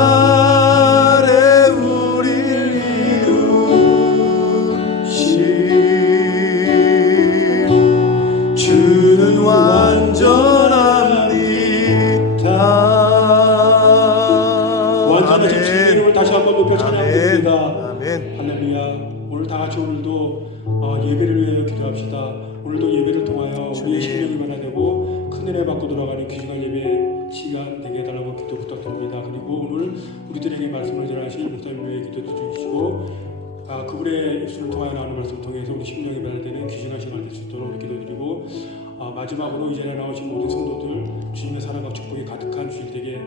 그날에 우릴 이루신 주는 완전합니다. 완전하신 주의 이름을 다시 한번 높여 찬양드립니다. 아멘. 할렐루야. 오늘 다 같이 오늘도 예배를 위하여 기도합시다. 오늘도 예배를 통하여 우리의 심령이 변화되고 큰 은혜 받고 돌아가는 귀중한 예배 시간 되게 해달라고 기도 부탁드립니다. 그리고 오늘 우리들에게 말씀을 전하신 목사님의 기도도 주시고 그분의 입술을 통하여 나오는 말씀을 통해서 우리 심령이 변화되는 귀중한 시간을 될 수 있도록 기도드리고 마지막으로 이 자리에 나오신 모든 성도들 주님의 사랑과 축복이 가득한 주일 되게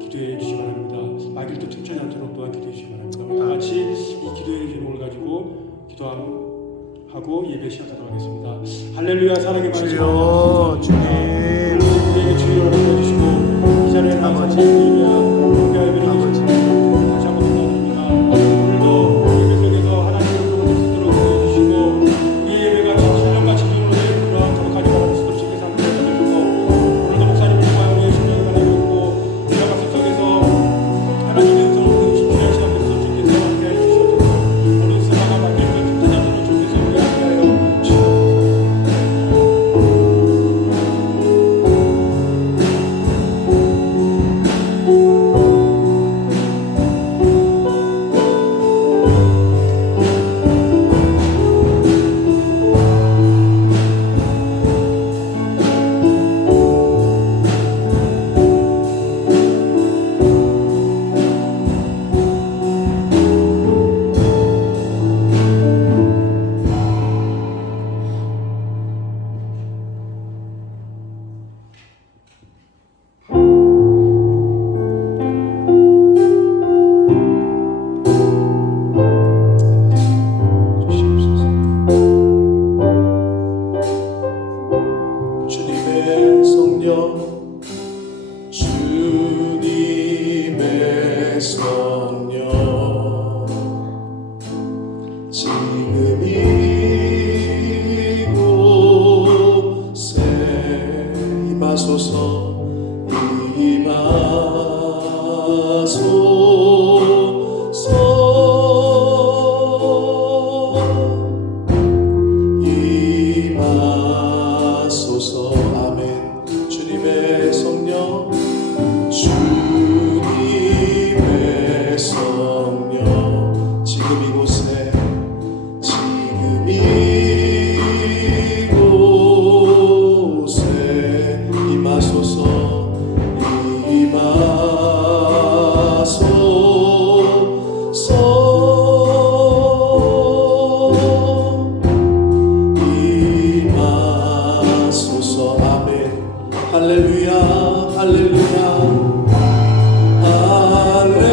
기도해 주시기 바랍니다. 마길도 틈차지 않도록 또한 기도해 주시기 바랍니다. 우리 다 같이 이 기도의 제목을 가지고 기도하고 예배 시작하도록 하겠습니다. 할렐루야. 사랑의 많으신 주여 주님 우리에게 주의를 허락해주시고 이 자리에 나와서 예배를 아버지 다시 한번 감사드립니다. 오늘도 예배 속에서 하나님의 부름을 수 있도록 도와주시고 우리 예배가 신령과 진정으로 그러하도록 하지 말아 주시옵소서. 주께서 함께 해주시고 오늘도 목사님을 통하여 우리의 심령을 변화되고 우리가 말씀 속에서 하나님의 음성을 귀한 시간 되어서 주께서 함께 해주시옵소서. 오늘 사랑과 마길도 틈타지 않도록 주께서 우리 함께 하여 주시옵소서. 주님의 성령 주님의 성령 지금 이곳에 임하소서 임하소서 아멘. 주님의 성령 주님의 성령 지금 이곳에 임하소서 임하소서 아멘. 할렐루야 할렐루야 할렐루야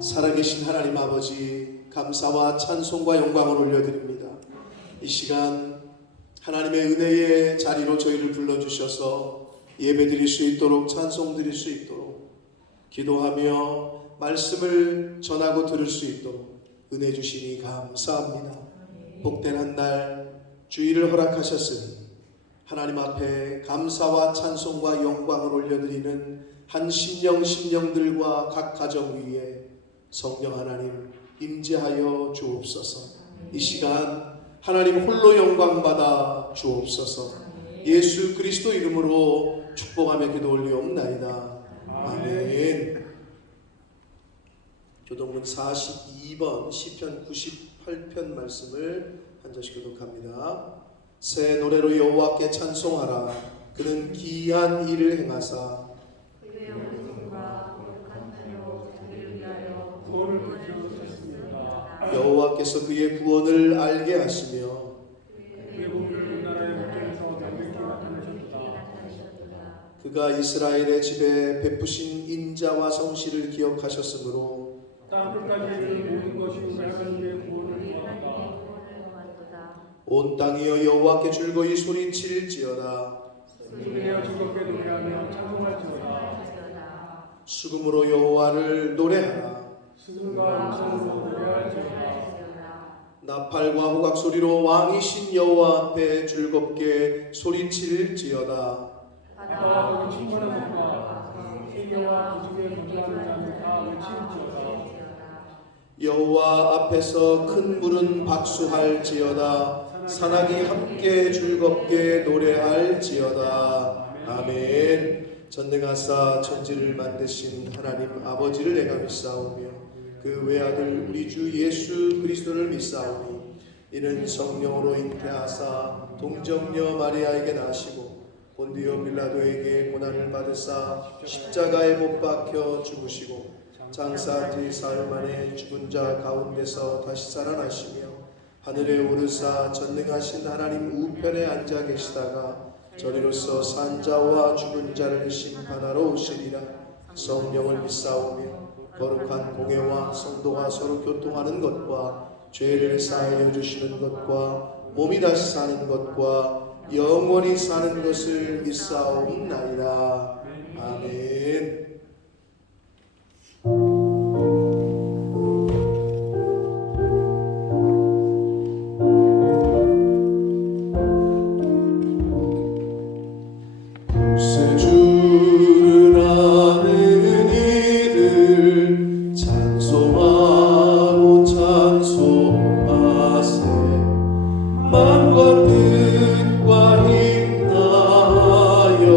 살아계신 하나님 아버지 감사와 찬송과 영광을 올려드립니다. 이 시간 하나님의 은혜의 자리로 저희를 불러주셔서 예배드릴 수 있도록 찬송드릴 수 있도록 기도하며 말씀을 전하고 들을 수 있도록 은혜 주시니 감사합니다. 복된 한 날 주일을 허락하셨으니 하나님 앞에 감사와 찬송과 영광을 올려드리는 한 심령들과 각 가정 위에 성령 하나님 임재하여 주옵소서. 이 시간 하나님 홀로 영광 받아 주옵소서. 예수 그리스도 이름으로 축복하며 기도 올리옵나이다. 아멘. 교동문 42번 시편 98편 말씀을 한 절씩 교독합니다. 새 노래로 여호와께 찬송하라. 그는 기이한 일을 행하사 그의 온손과 거룩한 팔로 자기를 위하여 구원을 베푸셨습니다. 여호와께서 그의 구원을 알게 하시며 그의 공의를 온 나라의 목전에서 명백히 나타내셨다. 그가 이스라엘의 집에 베푸신 인자와 성실을 기억하셨으므로 땅 끝까지 이르는 모든 것이 우리 하나님의 구원을 구하다. 온 땅이여 여호와께 즐거이 소리칠지어다. 주님이여 즐겁게 노래하며 찬송할지어다. 수금으로 여호와를 노래하라. 스승과 음성으로 노래할지어다. 나팔과 호각 소리로 왕이신 여호와 앞에 즐겁게 소리칠지어다. 바다와 그 충만한 것과 세계와 그 중에 거주하는 자는 다 외칠지어다. 여호와 앞에서 큰 물은 박수할지어다. 산악이 함께 즐겁게 노래할지어다. 아멘. 전능하사 천지를 만드신 하나님 아버지를 내가 믿사오며 그 외아들 우리 주 예수 그리스도를 믿사오니 이는 성령으로 잉태하사 동정녀 마리아에게 나시고 본디오 빌라도에게 고난을 받으사 십자가에 못 박혀 죽으시고 장사한 지 사흘 만에 죽은 자 가운데서 다시 살아나시며 하늘에 오르사 전능하신 하나님 우편에 앉아 계시다가 저리로서 산자와 죽은 자를 심판하러 오시리라. 성령을 믿사오며 거룩한 공회와 성도가 서로 교통하는 것과 죄를 사하여 주시는 것과 몸이 다시 사는 것과 영원히 사는 것을 믿사옵나이다. 아멘. 주를 아는 이들 찬송하고 찬송하세. 마음과 뜻과 힘 다하여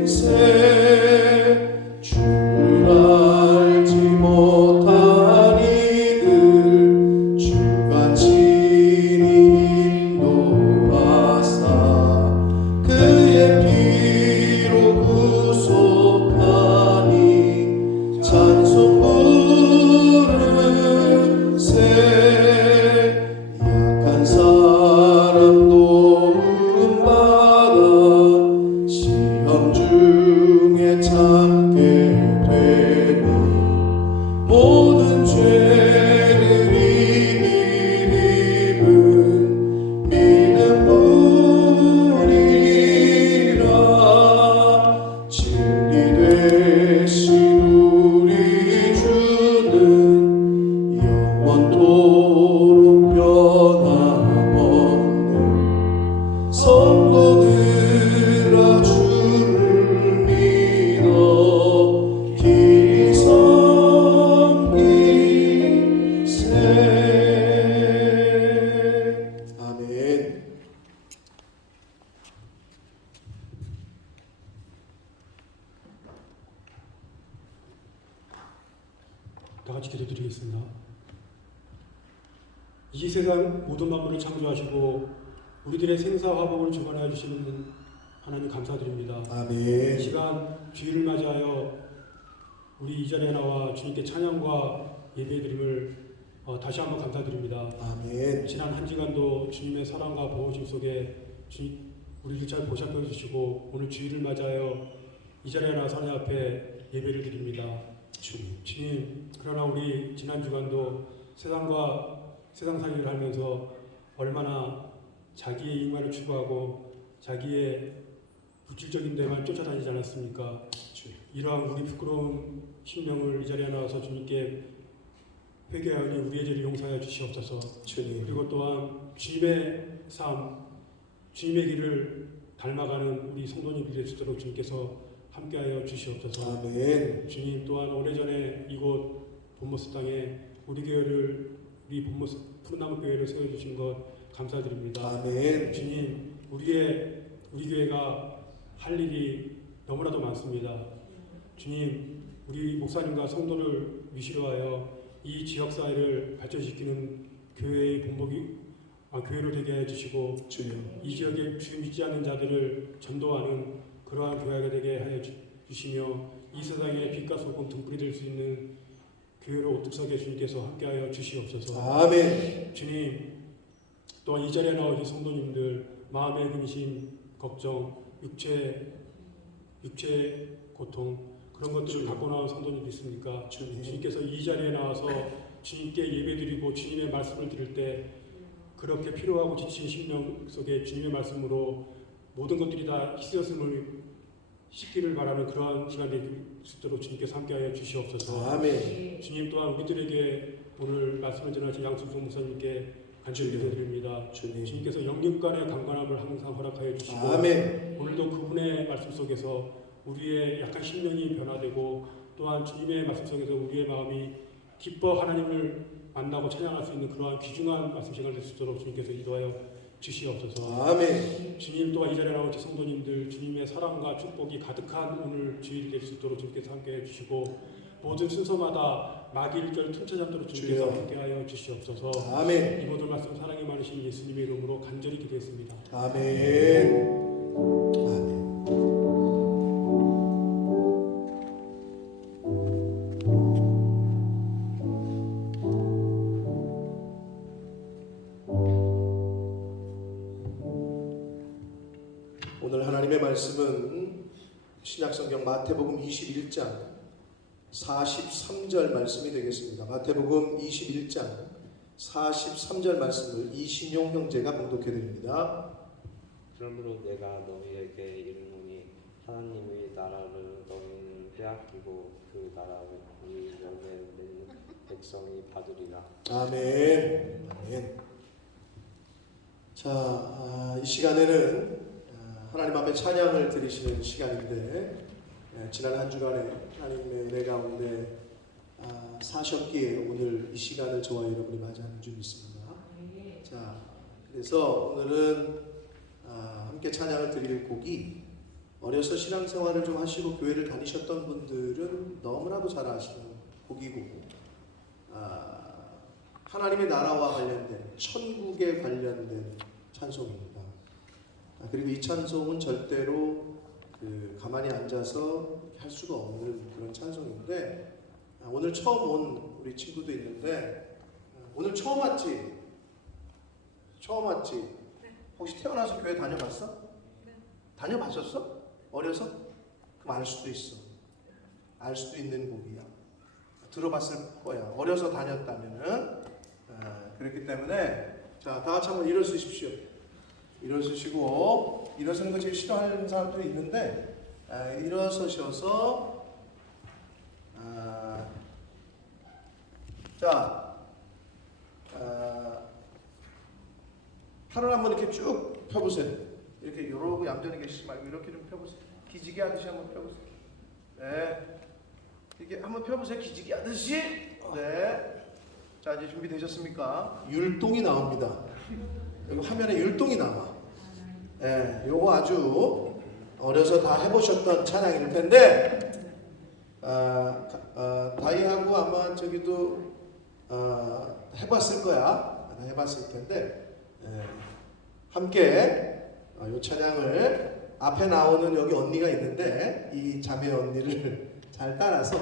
경배드리세. 주를 알지 못한 이들 주가 친히 인도하사 그의 피로 구속하니 찬송 부르세. 약한 사람 도움받아 시험 중에 참게 되니 모든 죄를 이기림은 믿음뿐이라. 진리 되신 우리 주는 영원토록 변함없는 성도들아 주를 믿어 길이 섬기세. 아멘. 다 같이 기도드리겠습니다. 이 세상 모든 만물을 창조하시고 우리들의 생사화복을 주관하여 주시는 하나님 감사드립니다. 이 아멘. 시간 주일을 맞이하여 우리 이 자리에 나와 주님께 찬양과 예배드림을 다시 한번 감사드립니다. 아멘. 지난 한 주간도 주님의 사랑과 보호심 속에 우리를 잘 보살펴 주시고 오늘 주일을 맞이하여 이 자리에 나와 하나님 앞에 예배를 드립니다. 주님, 그러나 우리 지난 주간도 세상 살이를 하면서 얼마나 자기의 이익만을 추구하고 자기의 물질적인 데만 쫓아다니지 않았습니까? 이러한 우리 부끄러운 심령을 이 자리에 나와서 주님께 회개하니 우리의 죄를 용서하여 주시옵소서. 주님. 그리고 또한 주님의 삶, 주님의 길을 닮아가는 우리 성도님들이 될 수 있도록 주님께서 함께하여 주시옵소서. 아멘. 주님 또한 오래전에 이곳 본모스 땅에 우리 본모스 푸른나무 교회를 세워주신 것 감사드립니다. 아멘. 주님, 우리 교회가 할 일이 너무나도 많습니다. 주님, 우리 목사님과 성도를 위시로 하여 이 지역 사회를 발전시키는 교회의 교회로 되게 해주시고 주님. 이 지역에 주님 믿지 않는 자들을 전도하는 그러한 교회가 되게 하여 주시며 이 세상에 빛과 소금 등불이 될 수 있는 교회로 오뚝 서게 주님께서 함께하여 주시옵소서. 아멘. 주님, 또한 이 자리에 나오신 성도님들 마음의 근심, 걱정, 육체 고통 그런 것들을 갖고 나온 성도님이 있습니까? 주님께서 이 자리에 나와서 주님께 예배드리고 주님의 말씀을 들을 때 그렇게 필요하고 지친 심령 속에 주님의 말씀으로 모든 것들이 다 씻었음을 씻기를 바라는 그러한 시간이 될 수 있도록 주님께서 함께하여 주시옵소서. 아멘. 주님 또한 우리들에게 오늘 말씀을 전하신 양순성 목사님께 간절히 기도드립니다. 주님께서 영육간의 강건함을 항상 허락하여 주시고 아멘. 오늘도 그분의 말씀 속에서 우리의 약간 심령이 변화되고 또한 주님의 말씀 속에서 우리의 마음이 기뻐 하나님을 만나고 찬양할 수 있는 그러한 귀중한 말씀 시간을 될 수 있도록 주님께서 인도하여 주시옵소서. 아멘. 주님 또한 이 자리에 나온 성도님들 주님의 사랑과 축복이 가득한 오늘 주일 될 수 있도록 주님께서 함께해 주시고 모든 순서마다 마귀일절 틈차지 않도록 주님께서 주여. 함께하여 주시옵소서. 아멘. 이 모든 말씀 사랑이 많으신 예수님의 이름으로 간절히 기도했습니다. 아멘. 아멘. 오늘 하나님의 말씀은 신약성경 마태복음 21장 43절 말씀이 되겠습니다. 마태복음 21장 43절 말씀을 이신용 형제가 봉독해 드립니다. 그러므로 내가 너희에게 이르노니 하나님의 나라를 너희는 빼앗기고 그 나라를 열매 맺는 백성이 받으리라. 아멘. 아멘. 자, 이 시간에는 하나님 앞에 찬양을 드리시는 시간인데 지난 한 주간에 하나님의 은혜 가운데 사셨기에 오늘 이 시간을 저와 여러분이 맞이하는 줄 믿습니다. 자, 그래서 오늘은 함께 찬양을 드릴 곡이 어려서 신앙생활을 좀 하시고 교회를 다니셨던 분들은 너무나도 잘 아시는 곡이고 하나님의 나라와 관련된 천국에 관련된 찬송입니다. 그리고 이 찬송은 절대로 가만히 앉아서 할 수가 없는 그런 찬송인데 오늘 처음 온 우리 친구도 있는데 오늘 처음 왔지? 처음 왔지? 네. 혹시 태어나서 교회 다녀봤어? 네. 다녀봤었어? 어려서? 그럼 알 수도 있어. 알 수도 있는 곡이야. 들어봤을 거야. 어려서 다녔다면은 그렇기 때문에 자, 다 같이 한번 일어서십시오. 일어서시고 일어서는 거 제일 싫어하는 사람들이 있는데 일어서셔서 자 팔을 한번 이렇게 쭉 펴보세요. 이렇게 이러고 얌전히 계시지 말고 이렇게 좀 펴보세요. 기지개 하듯이 한번 펴보세요. 네, 이렇게 한번 펴보세요. 기지개 하듯이. 네. 자, 이제 준비되셨습니까? 율동이 나옵니다. 여기 화면에 율동이 나와. 예, 요거 아주 어려서 다 해보셨던 찬양일 텐데, 다이하고 아마 저기도 해봤을 거야. 해봤을 텐데, 함께 요 찬양을 앞에 나오는 여기 언니가 있는데 이 자매 언니를 잘 따라서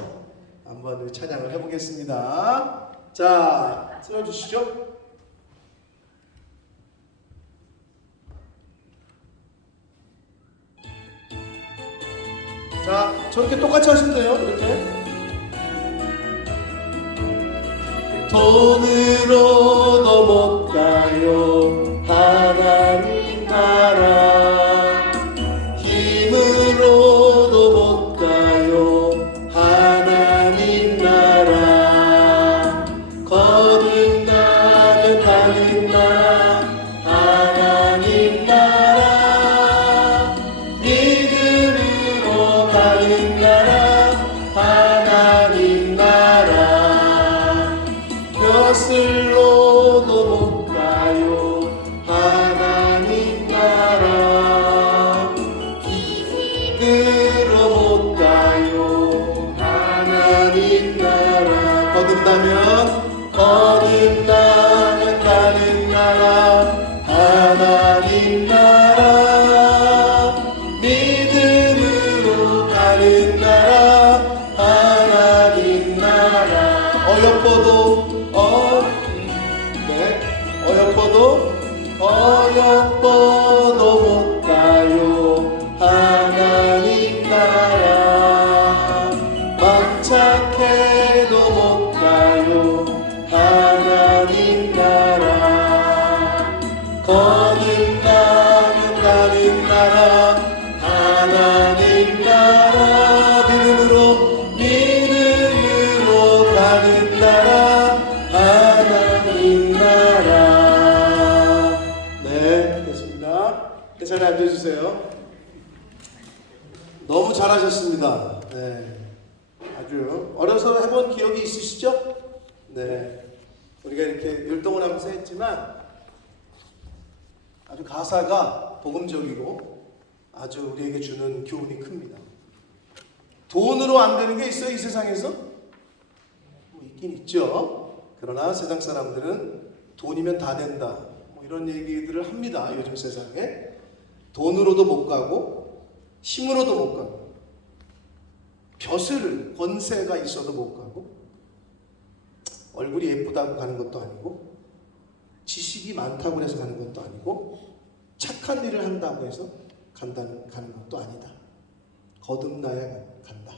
한번 찬양을 해보겠습니다. 자, 틀어주시죠. 자, 저렇게 똑같이 하시면 돼요. 이렇게. 돈으로도 못 가요 하나님 나라, 힘으로도 못 가요 하나님 나라, 거듭나면 가는 나라 하나님 나라, 믿음으로 가는 나라 하나님 나라, 벼슬로도 못 가요 하나님 나라, 힘으로 못 가요 반갑습니다. 네. 아주 어려서 해본 기억이 있으시죠? 네. 우리가 이렇게 율동을 하면서 했지만 아주 가사가 복음적이고 아주 우리에게 주는 교훈이 큽니다. 돈으로 안 되는 게 있어요, 이 세상에서? 뭐 있긴 있죠. 그러나 세상 사람들은 돈이면 다 된다, 뭐 이런 얘기들을 합니다. 요즘 세상에 돈으로도 못 가고 힘으로도 못 가고 벼슬 권세가 있어도 못 가고 얼굴이 예쁘다고 가는 것도 아니고 지식이 많다고 해서 가는 것도 아니고 착한 일을 한다고 해서 가는 것도 아니다. 거듭나야 간다.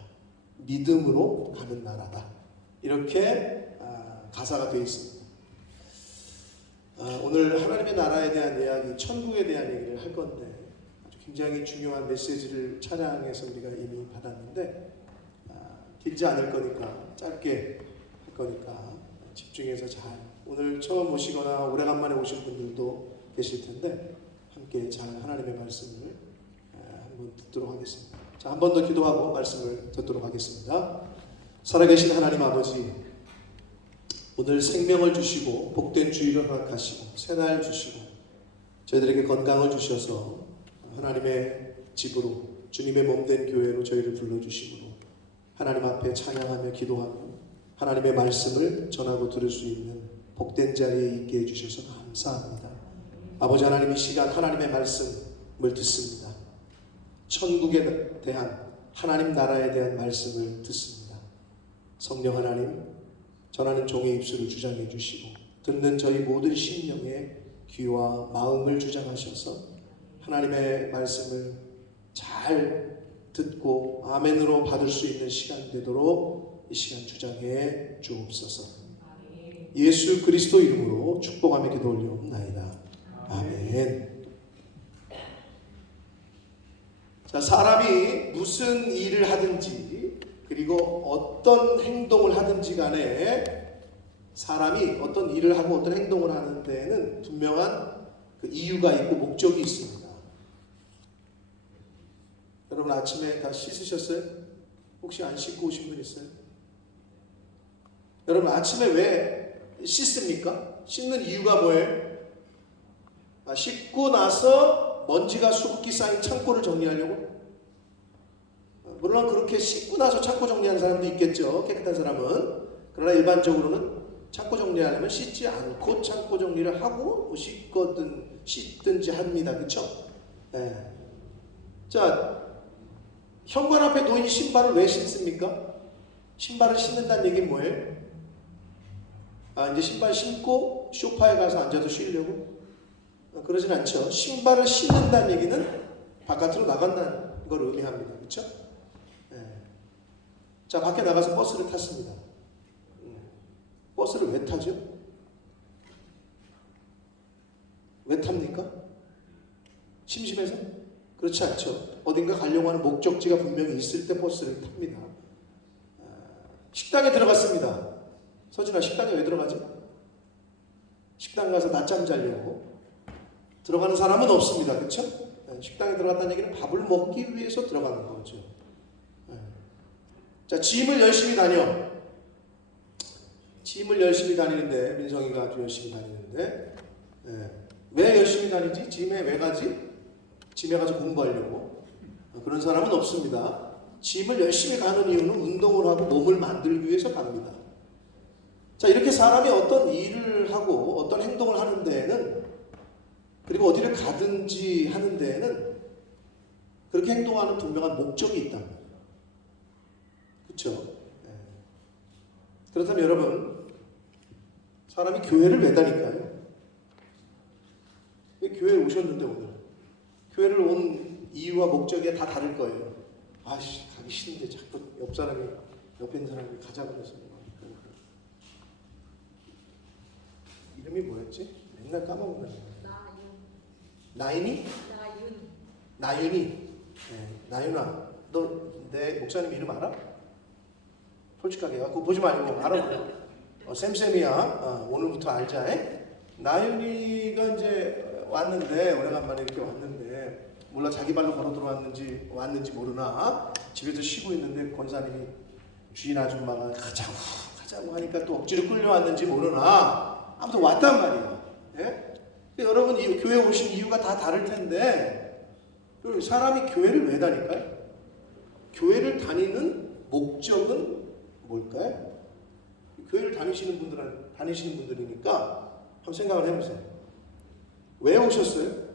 믿음으로 가는 나라다. 이렇게 가사가 되어 있습니다. 오늘 하나님의 나라에 대한 이야기, 천국에 대한 얘기를 할 건데 아주 굉장히 중요한 메시지를 찬양에서 우리가 이미 받았는데 길지 않을 거니까 짧게 할 거니까 집중해서 잘, 오늘 처음 오시거나 오래간만에 오신 분들도 계실 텐데 함께 잘 하나님의 말씀을 한번 듣도록 하겠습니다. 자, 한 번 더 기도하고 말씀을 듣도록 하겠습니다. 살아계신 하나님 아버지, 오늘 생명을 주시고 복된 주일을 허락하시고 새날 주시고 저희들에게 건강을 주셔서 하나님의 집으로, 주님의 몸된 교회로 저희를 불러주심으로 하나님 앞에 찬양하며 기도하고 하나님의 말씀을 전하고 들을 수 있는 복된 자리에 있게 해주셔서 감사합니다. 아버지 하나님, 이 시간 하나님의 말씀을 듣습니다. 천국에 대한, 하나님 나라에 대한 말씀을 듣습니다. 성령 하나님, 전하는 종의 입술을 주장해 주시고 듣는 저희 모든 심령의 귀와 마음을 주장하셔서 하나님의 말씀을 잘 듣고 아멘으로 받을 수 있는 시간 되도록 이 시간 주장해 주옵소서. 예수 그리스도 이름으로 축복하며 기도 올리옵나이다. 아멘. 자, 사람이 무슨 일을 하든지 그리고 어떤 행동을 하든지 간에 사람이 어떤 일을 하고 어떤 행동을 하는 데에는 분명한 그 이유가 있고 목적이 있습니다. 여러분 아침에 다 씻으셨어요? 혹시 안 씻고 오신 분 있어요? 여러분 아침에 왜 씻습니까? 씻는 이유가 뭐예요? 씻고 나서 먼지가 수북히 쌓인 창고를 정리하려고? 물론 그렇게 씻고 나서 창고 정리하는 사람도 있겠죠, 깨끗한 사람은. 그러나 일반적으로는 창고 정리하려면 씻지 않고 창고 정리를 하고 뭐 씻든지 합니다. 그렇죠? 네. 자, 현관 앞에 놓인 신발을 왜 신습니까? 신발을 신는다는 얘기는 뭐예요? 이제 신발 신고 소파에 가서 앉아서 쉬려고? 그러진 않죠. 신발을 신는다는 얘기는 바깥으로 나간다는 걸 의미합니다. 그렇죠? 네. 자, 밖에 나가서 버스를 탔습니다. 버스를 왜 타죠? 왜 탑니까? 심심해서? 그렇지 않죠. 어딘가 가려고 하는 목적지가 분명히 있을 때 버스를 탑니다. 식당에 들어갔습니다. 서진아, 식당에 왜 들어가지? 식당 가서 낮잠 자려고 들어가는 사람은 없습니다. 그렇죠? 식당에 들어갔다는 얘기는 밥을 먹기 위해서 들어가는 거죠. 자, 짐을 열심히 다니는데 민성이가 아주 열심히 다니는데 왜 열심히 다니지? 짐에 왜 가지? 짐에 가서 공부하려고? 그런 사람은 없습니다. 짐을 열심히 가는 이유는 운동을 하고 몸을 만들기 위해서 갑니다. 자, 이렇게 사람이 어떤 일을 하고 어떤 행동을 하는 데에는, 그리고 어디를 가든지 하는 데에는 그렇게 행동하는 분명한 목적이 있다. 그렇죠? 그렇다면 여러분, 사람이 교회를 왜 다닐까요? 왜 교회에 오셨는데 오늘? 교회를 온 이유와 목적이 다 다를 거예요. 아씨, 가기 싫은데 자꾸 옆에 있는 사람이 가자고 그래서. 이름이 뭐였지? 맨날 까먹는다. 나윤이? 나윤이. 나윤아, 너 내 목사님 이름 알아? 솔직하게. 그거 보지 말고 알아. 쌤쌤이야. 오늘부터 알자. 나윤이가 이제 왔는데, 오래간만에 이렇게 왔는데 몰라 자기 발로 걸어 왔는지 모르나 집에서 쉬고 있는데 권사님이 주인 아줌마가 가자고 하니까 또 억지로 끌려왔는지 모르나 아무튼 왔단 말이에요. 예? 여러분 이 교회 오신 이유가 다 다를 텐데 사람이 교회를 왜 다닐까요? 교회를 다니는 목적은 뭘까요? 교회를 다니시는 분들이니까 한번 생각을 해보세요. 왜 오셨어요?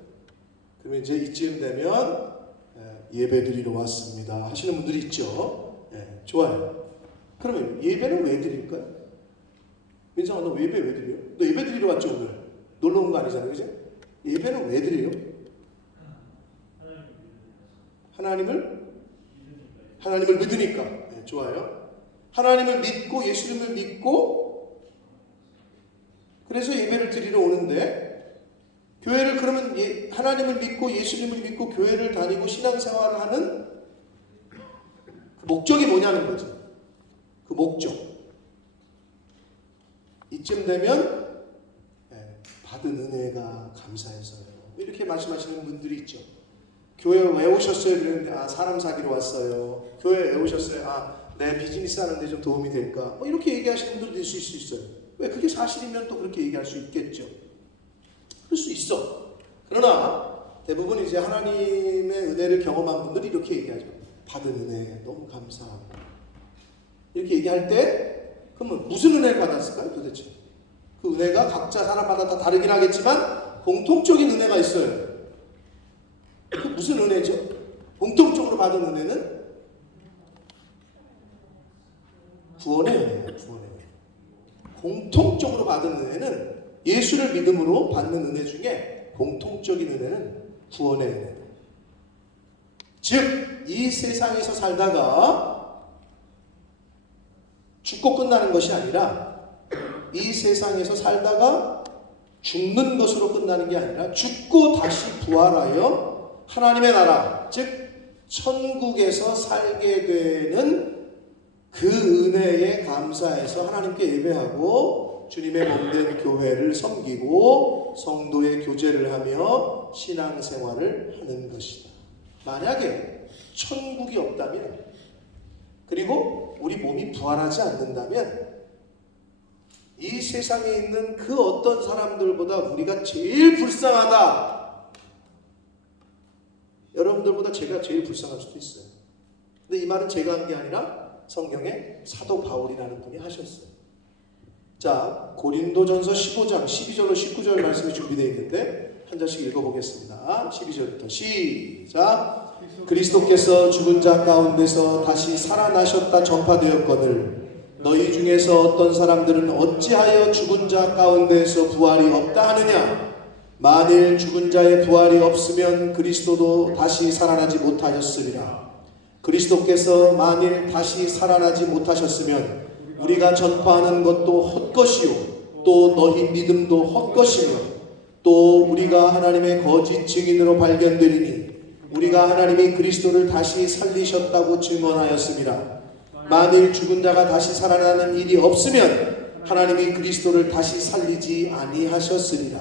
그러면 이제 이쯤 되면 예배드리러 왔습니다 하시는 분들이 있죠. 좋아요. 그러면 예배는 왜 드릴까요? 민성아, 너 예배 왜 드려? 너 예배 드리러 왔죠 오늘? 놀러 온 거 아니잖아요, 그죠? 예배는 왜 드려요? 하나님을 믿으니까. 좋아요. 하나님을 믿고 예수님을 믿고 그래서 예배를 드리러 오는데 교회를 그러면 하나님을 믿고 예수님을 믿고 교회를 다니고 신앙생활을 하는 그 목적이 뭐냐는 거지. 그 목적. 이쯤 되면 받은 은혜가 감사해서요. 이렇게 말씀하시는 분들이 있죠. 교회 왜 오셨어요? 그랬는데 사람 사귀러 왔어요. 교회 왜 오셨어요? 내 비즈니스 하는데 좀 도움이 될까? 이렇게 얘기하시는 분들도 있을 수 있어요. 왜? 그게 사실이면 또 그렇게 얘기할 수 있겠죠. 그럴 수 있어. 그러나 대부분 이제 하나님의 은혜를 경험한 분들이 이렇게 얘기하죠. 받은 은혜 너무 감사하고 이렇게 얘기할 때 그러면 무슨 은혜를 받았을까요? 도대체 그 은혜가 각자 사람마다 다 다르긴 하겠지만 공통적인 은혜가 있어요. 그 무슨 은혜죠? 공통적으로 받은 은혜는 구원의 은혜예요. 구원의 은혜. 공통적으로 받은 은혜는 예수를 믿음으로 받는 은혜 중에 공통적인 은혜는 구원의 은혜. 즉 이 세상에서 살다가 죽고 끝나는 것이 아니라 이 세상에서 살다가 죽는 것으로 끝나는 게 아니라 죽고 다시 부활하여 하나님의 나라, 즉 천국에서 살게 되는 그 은혜에 감사해서 하나님께 예배하고 주님의 몸된 교회를 섬기고 성도의 교제를 하며 신앙생활을 하는 것이다. 만약에 천국이 없다면 그리고 우리 몸이 부활하지 않는다면 이 세상에 있는 그 어떤 사람들보다 우리가 제일 불쌍하다. 여러분들보다 제가 제일 불쌍할 수도 있어요. 근데 이 말은 제가 한 게 아니라 성경에 사도 바울이라는 분이 하셨어요. 자, 고린도전서 15장 12절로 19절 말씀이 준비되어 있는데 한 절씩 읽어보겠습니다. 12절부터 시작. 그리스도께서 죽은 자 가운데서 다시 살아나셨다 전파되었거늘 너희 중에서 어떤 사람들은 어찌하여 죽은 자 가운데서 부활이 없다 하느냐? 만일 죽은 자의 부활이 없으면 그리스도도 다시 살아나지 못하셨으리라. 그리스도께서 만일 다시 살아나지 못하셨으면 우리가 전파하는 것도 헛것이요 또 너희 믿음도 헛것이며 또 우리가 하나님의 거짓 증인으로 발견되리니 우리가 하나님이 그리스도를 다시 살리셨다고 증언하였습니다. 만일 죽은 자가 다시 살아나는 일이 없으면 하나님이 그리스도를 다시 살리지 아니하셨으리라.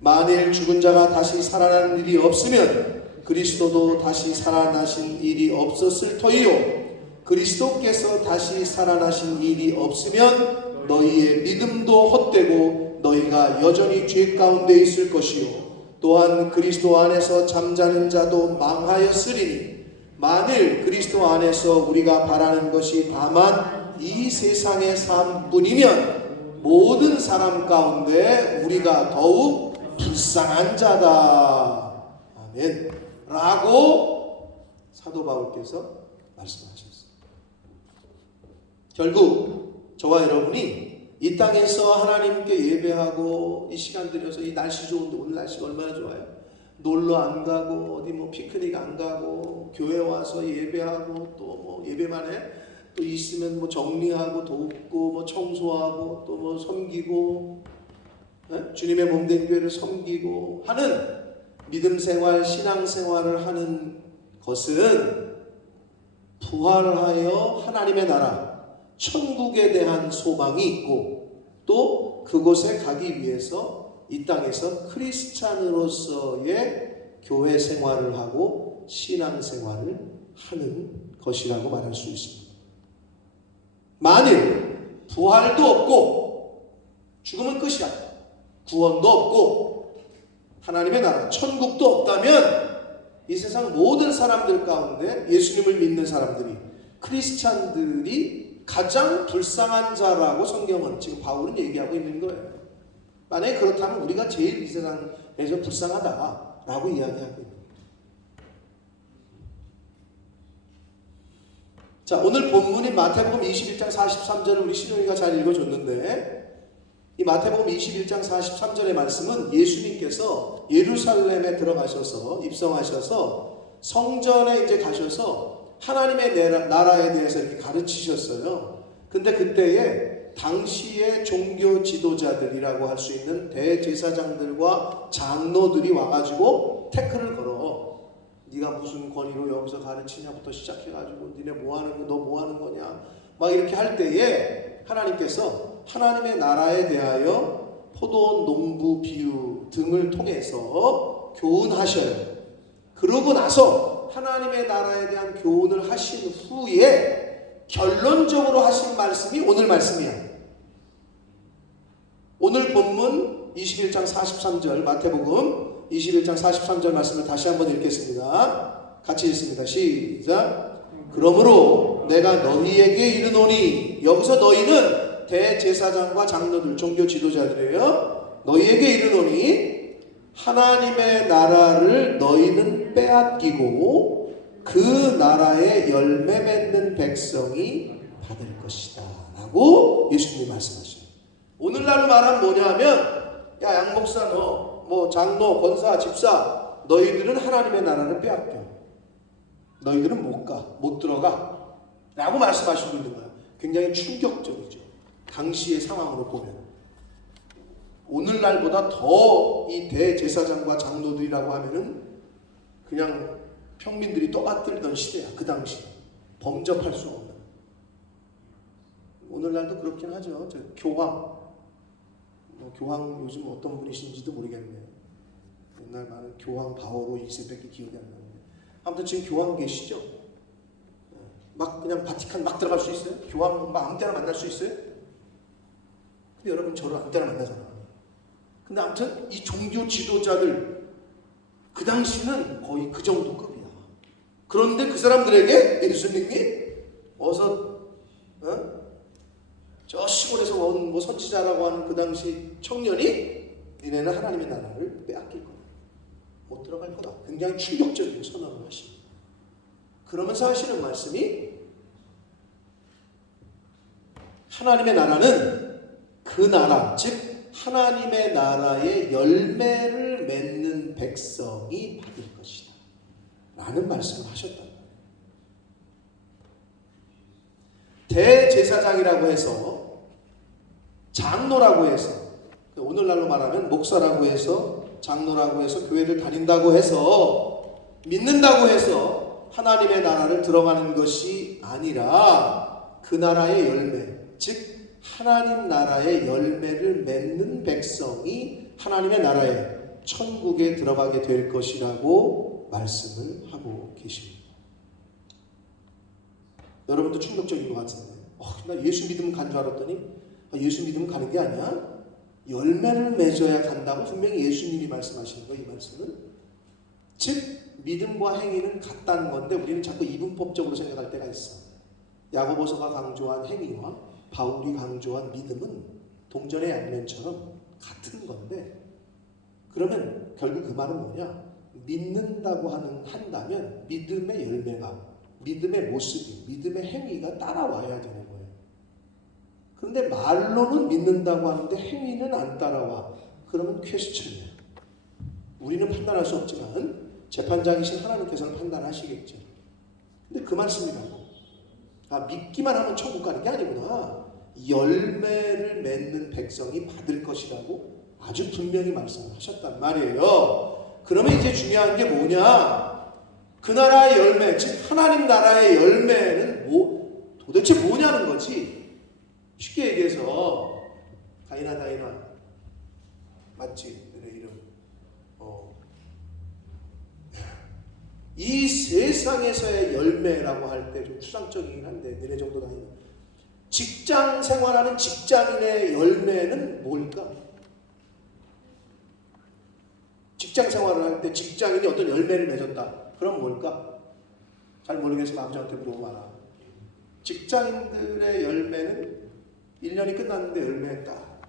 만일 죽은 자가 다시 살아나는 일이 없으면 그리스도도 다시 살아나신 일이 없었을 터이요 그리스도께서 다시 살아나신 일이 없으면 너희의 믿음도 헛되고 너희가 여전히 죄 가운데 있을 것이요 또한 그리스도 안에서 잠자는 자도 망하였으리니 만일 그리스도 안에서 우리가 바라는 것이 다만 이 세상의 삶뿐이면 모든 사람 가운데 우리가 더욱 불쌍한 자다. 아멘. 라고 사도 바울께서 말씀하셨어요. 결국 저와 여러분이 이 땅에서 하나님께 예배하고 이 시간 들여서 이 날씨 좋은데 오늘 날씨가 얼마나 좋아요. 놀러 안 가고 어디 피크닉 안 가고 교회 와서 예배하고 또 예배만 해. 또 있으면 정리하고 돕고 청소하고 또 섬기고 주님의 몸된 교회를 섬기고 하는 믿음 생활, 신앙 생활을 하는 것은 부활하여 하나님의 나라 천국에 대한 소망이 있고 또 그곳에 가기 위해서 이 땅에서 크리스찬으로서의 교회 생활을 하고 신앙 생활을 하는 것이라고 말할 수 있습니다. 만일 부활도 없고 죽음은 끝이야. 구원도 없고 하나님의 나라, 천국도 없다면 이 세상 모든 사람들 가운데 예수님을 믿는 사람들이, 크리스찬들이 가장 불쌍한 자라고 성경은, 지금 바울은 얘기하고 있는 거예요. 만약에 그렇다면 우리가 제일 이 세상에서 불쌍하다라고 이야기하고 있는 거예요. 자, 오늘 본문인 마태복음 21장 43절을 우리 신용이가 잘 읽어줬는데, 이 마태복음 21장 43절의 말씀은 예수님께서 예루살렘에 들어가셔서 입성하셔서 성전에 이제 가셔서 하나님의 나라에 대해서 이렇게 가르치셨어요. 근데 그때에 당시의 종교 지도자들이라고 할 수 있는 대제사장들과 장로들이 와가지고 태클을 걸어. 네가 무슨 권위로 여기서 가르치냐부터 시작해가지고 니네 뭐하는 거, 너 뭐하는 거냐 막 이렇게 할 때에 하나님께서 하나님의 나라에 대하여 포도원 농부 비유 등을 통해서 교훈하셔요. 그러고 나서 하나님의 나라에 대한 교훈을 하신 후에 결론적으로 하신 말씀이 오늘 말씀이야. 오늘 본문 21장 43절 마태복음 21장 43절 말씀을 다시 한번 읽겠습니다. 같이 읽습니다. 시작. 그러므로 내가 너희에게 이르노니, 여기서 너희는 대제사장과 장로들, 종교 지도자들이에요. 너희에게 이르노니 하나님의 나라를 너희는 빼앗기고 그 나라의 열매 맺는 백성이 받을 것이다 라고 예수님이 말씀하셔요. 오늘날로 말하면 뭐냐면, 야 양목사 너 뭐 장로, 권사, 집사, 너희들은 하나님의 나라를 빼앗겨. 너희들은 못 가, 못 들어가 라고 말씀하시고 있는 거예요. 굉장히 충격적이죠. 당시의 상황으로 보면. 오늘날보다 더 이 대제사장과 장로들이라고 하면은 그냥 평민들이 떠받들던 시대야. 그 당시 범접할 수 없는. 오늘날도 그렇긴 하죠. 저 교황, 교황 요즘 어떤 분이신지도 모르겠네요. 옛날 많은 교황 바오로 2세밖에 기억이 안 나는데, 아무튼 지금 교황 계시죠? 막 그냥 바티칸 막 들어갈 수 있어요? 교황 막 아무 때나 만날 수 있어요? 근데 여러분 저를 아무 때나 만나잖아. 근데 아무튼 이 종교 지도자들 그 당시는 거의 그 정도 급이야. 그런데 그 사람들에게 예수님이 어서 저 시골에서 온 뭐 선지자라고 하는 그 당시 청년이 니네는 하나님의 나라를 빼앗길 거다, 못 들어갈 거다. 굉장히 충격적인 선언을 하십니다. 그러면서 하시는 말씀이, 하나님의 나라는 그 나라, 즉 하나님의 나라의 열매를 맺는 백성이 받을 것이다 라는 말씀을 하셨단 말이에요. 대제사장이라고 해서, 장로라고 해서, 오늘날로 말하면 목사라고 해서, 장로라고 해서, 교회를 다닌다고 해서, 믿는다고 해서 하나님의 나라를 들어가는 것이 아니라 그 나라의 열매, 즉 하나님 나라의 열매를 맺는 백성이 하나님의 나라에, 천국에 들어가게 될 것이라고 말씀을 하고 계십니다. 여러분도 충격적인 것 같은데, 나 예수 믿으면 간 줄 알았더니 예수 믿으면 가는 게 아니야. 열매를 맺어야 간다고 분명히 예수님이 말씀하시는 거예요. 이 말씀은 즉 믿음과 행위는 같다는 건데, 우리는 자꾸 이분법적으로 생각할 때가 있어. 야고보서가 강조한 행위와 바울이 강조한 믿음은 동전의 양면처럼 같은 건데, 그러면 결국 그 말은 뭐냐? 믿는다고 한다면 믿음의 열매가, 믿음의 모습이, 믿음의 행위가 따라와야 되는 거예요. 그런데 말로는 믿는다고 하는데 행위는 안 따라와. 그러면 퀘스천이야. 우리는 판단할 수 없지만 재판장이신 하나님께서는 판단하시겠죠. 근데 그 말씀이라고. 믿기만 하면 천국 가는 게 아니구나. 열매를 맺는 백성이 받을 것이라고 아주 분명히 말씀을 하셨단 말이에요. 그러면 이제 중요한 게 뭐냐? 그 나라의 열매, 즉 하나님 나라의 열매는 도대체 뭐냐는 거지. 쉽게 얘기해서 다이나 맞지? 내 이름 이 세상에서의 열매라고 할 때 좀 추상적이긴 한데 너네 정도 나이면 직장 생활하는 직장인의 열매는 뭘까? 직장 생활을 할 때 직장인이 어떤 열매를 맺었다. 그럼 뭘까? 잘 모르겠으면 아버지한테 물어봐라. 직장인들의 열매는 1년이 끝났는데 열매가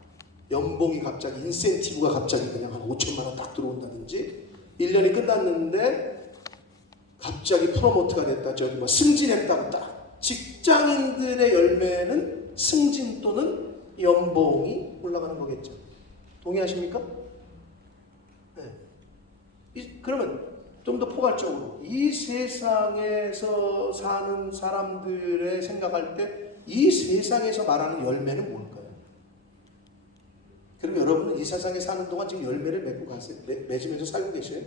연봉이 갑자기 인센티브가 갑자기 그냥 한 5천만 원 딱 들어온다든지 1년이 끝났는데 갑자기 프로모트가 됐다. 저기 뭐 승진했다고 딱. 직장인들의 열매는 승진 또는 연봉이 올라가는 거겠죠. 동의하십니까? 네. 그러면 좀 더 포괄적으로 이 세상에서 사는 사람들의 생각할 때 이 세상에서 말하는 열매는 뭘까요? 그럼 여러분은 이 세상에 사는 동안 지금 열매를 맺고 가세요? 맺으면서 살고 계셔요?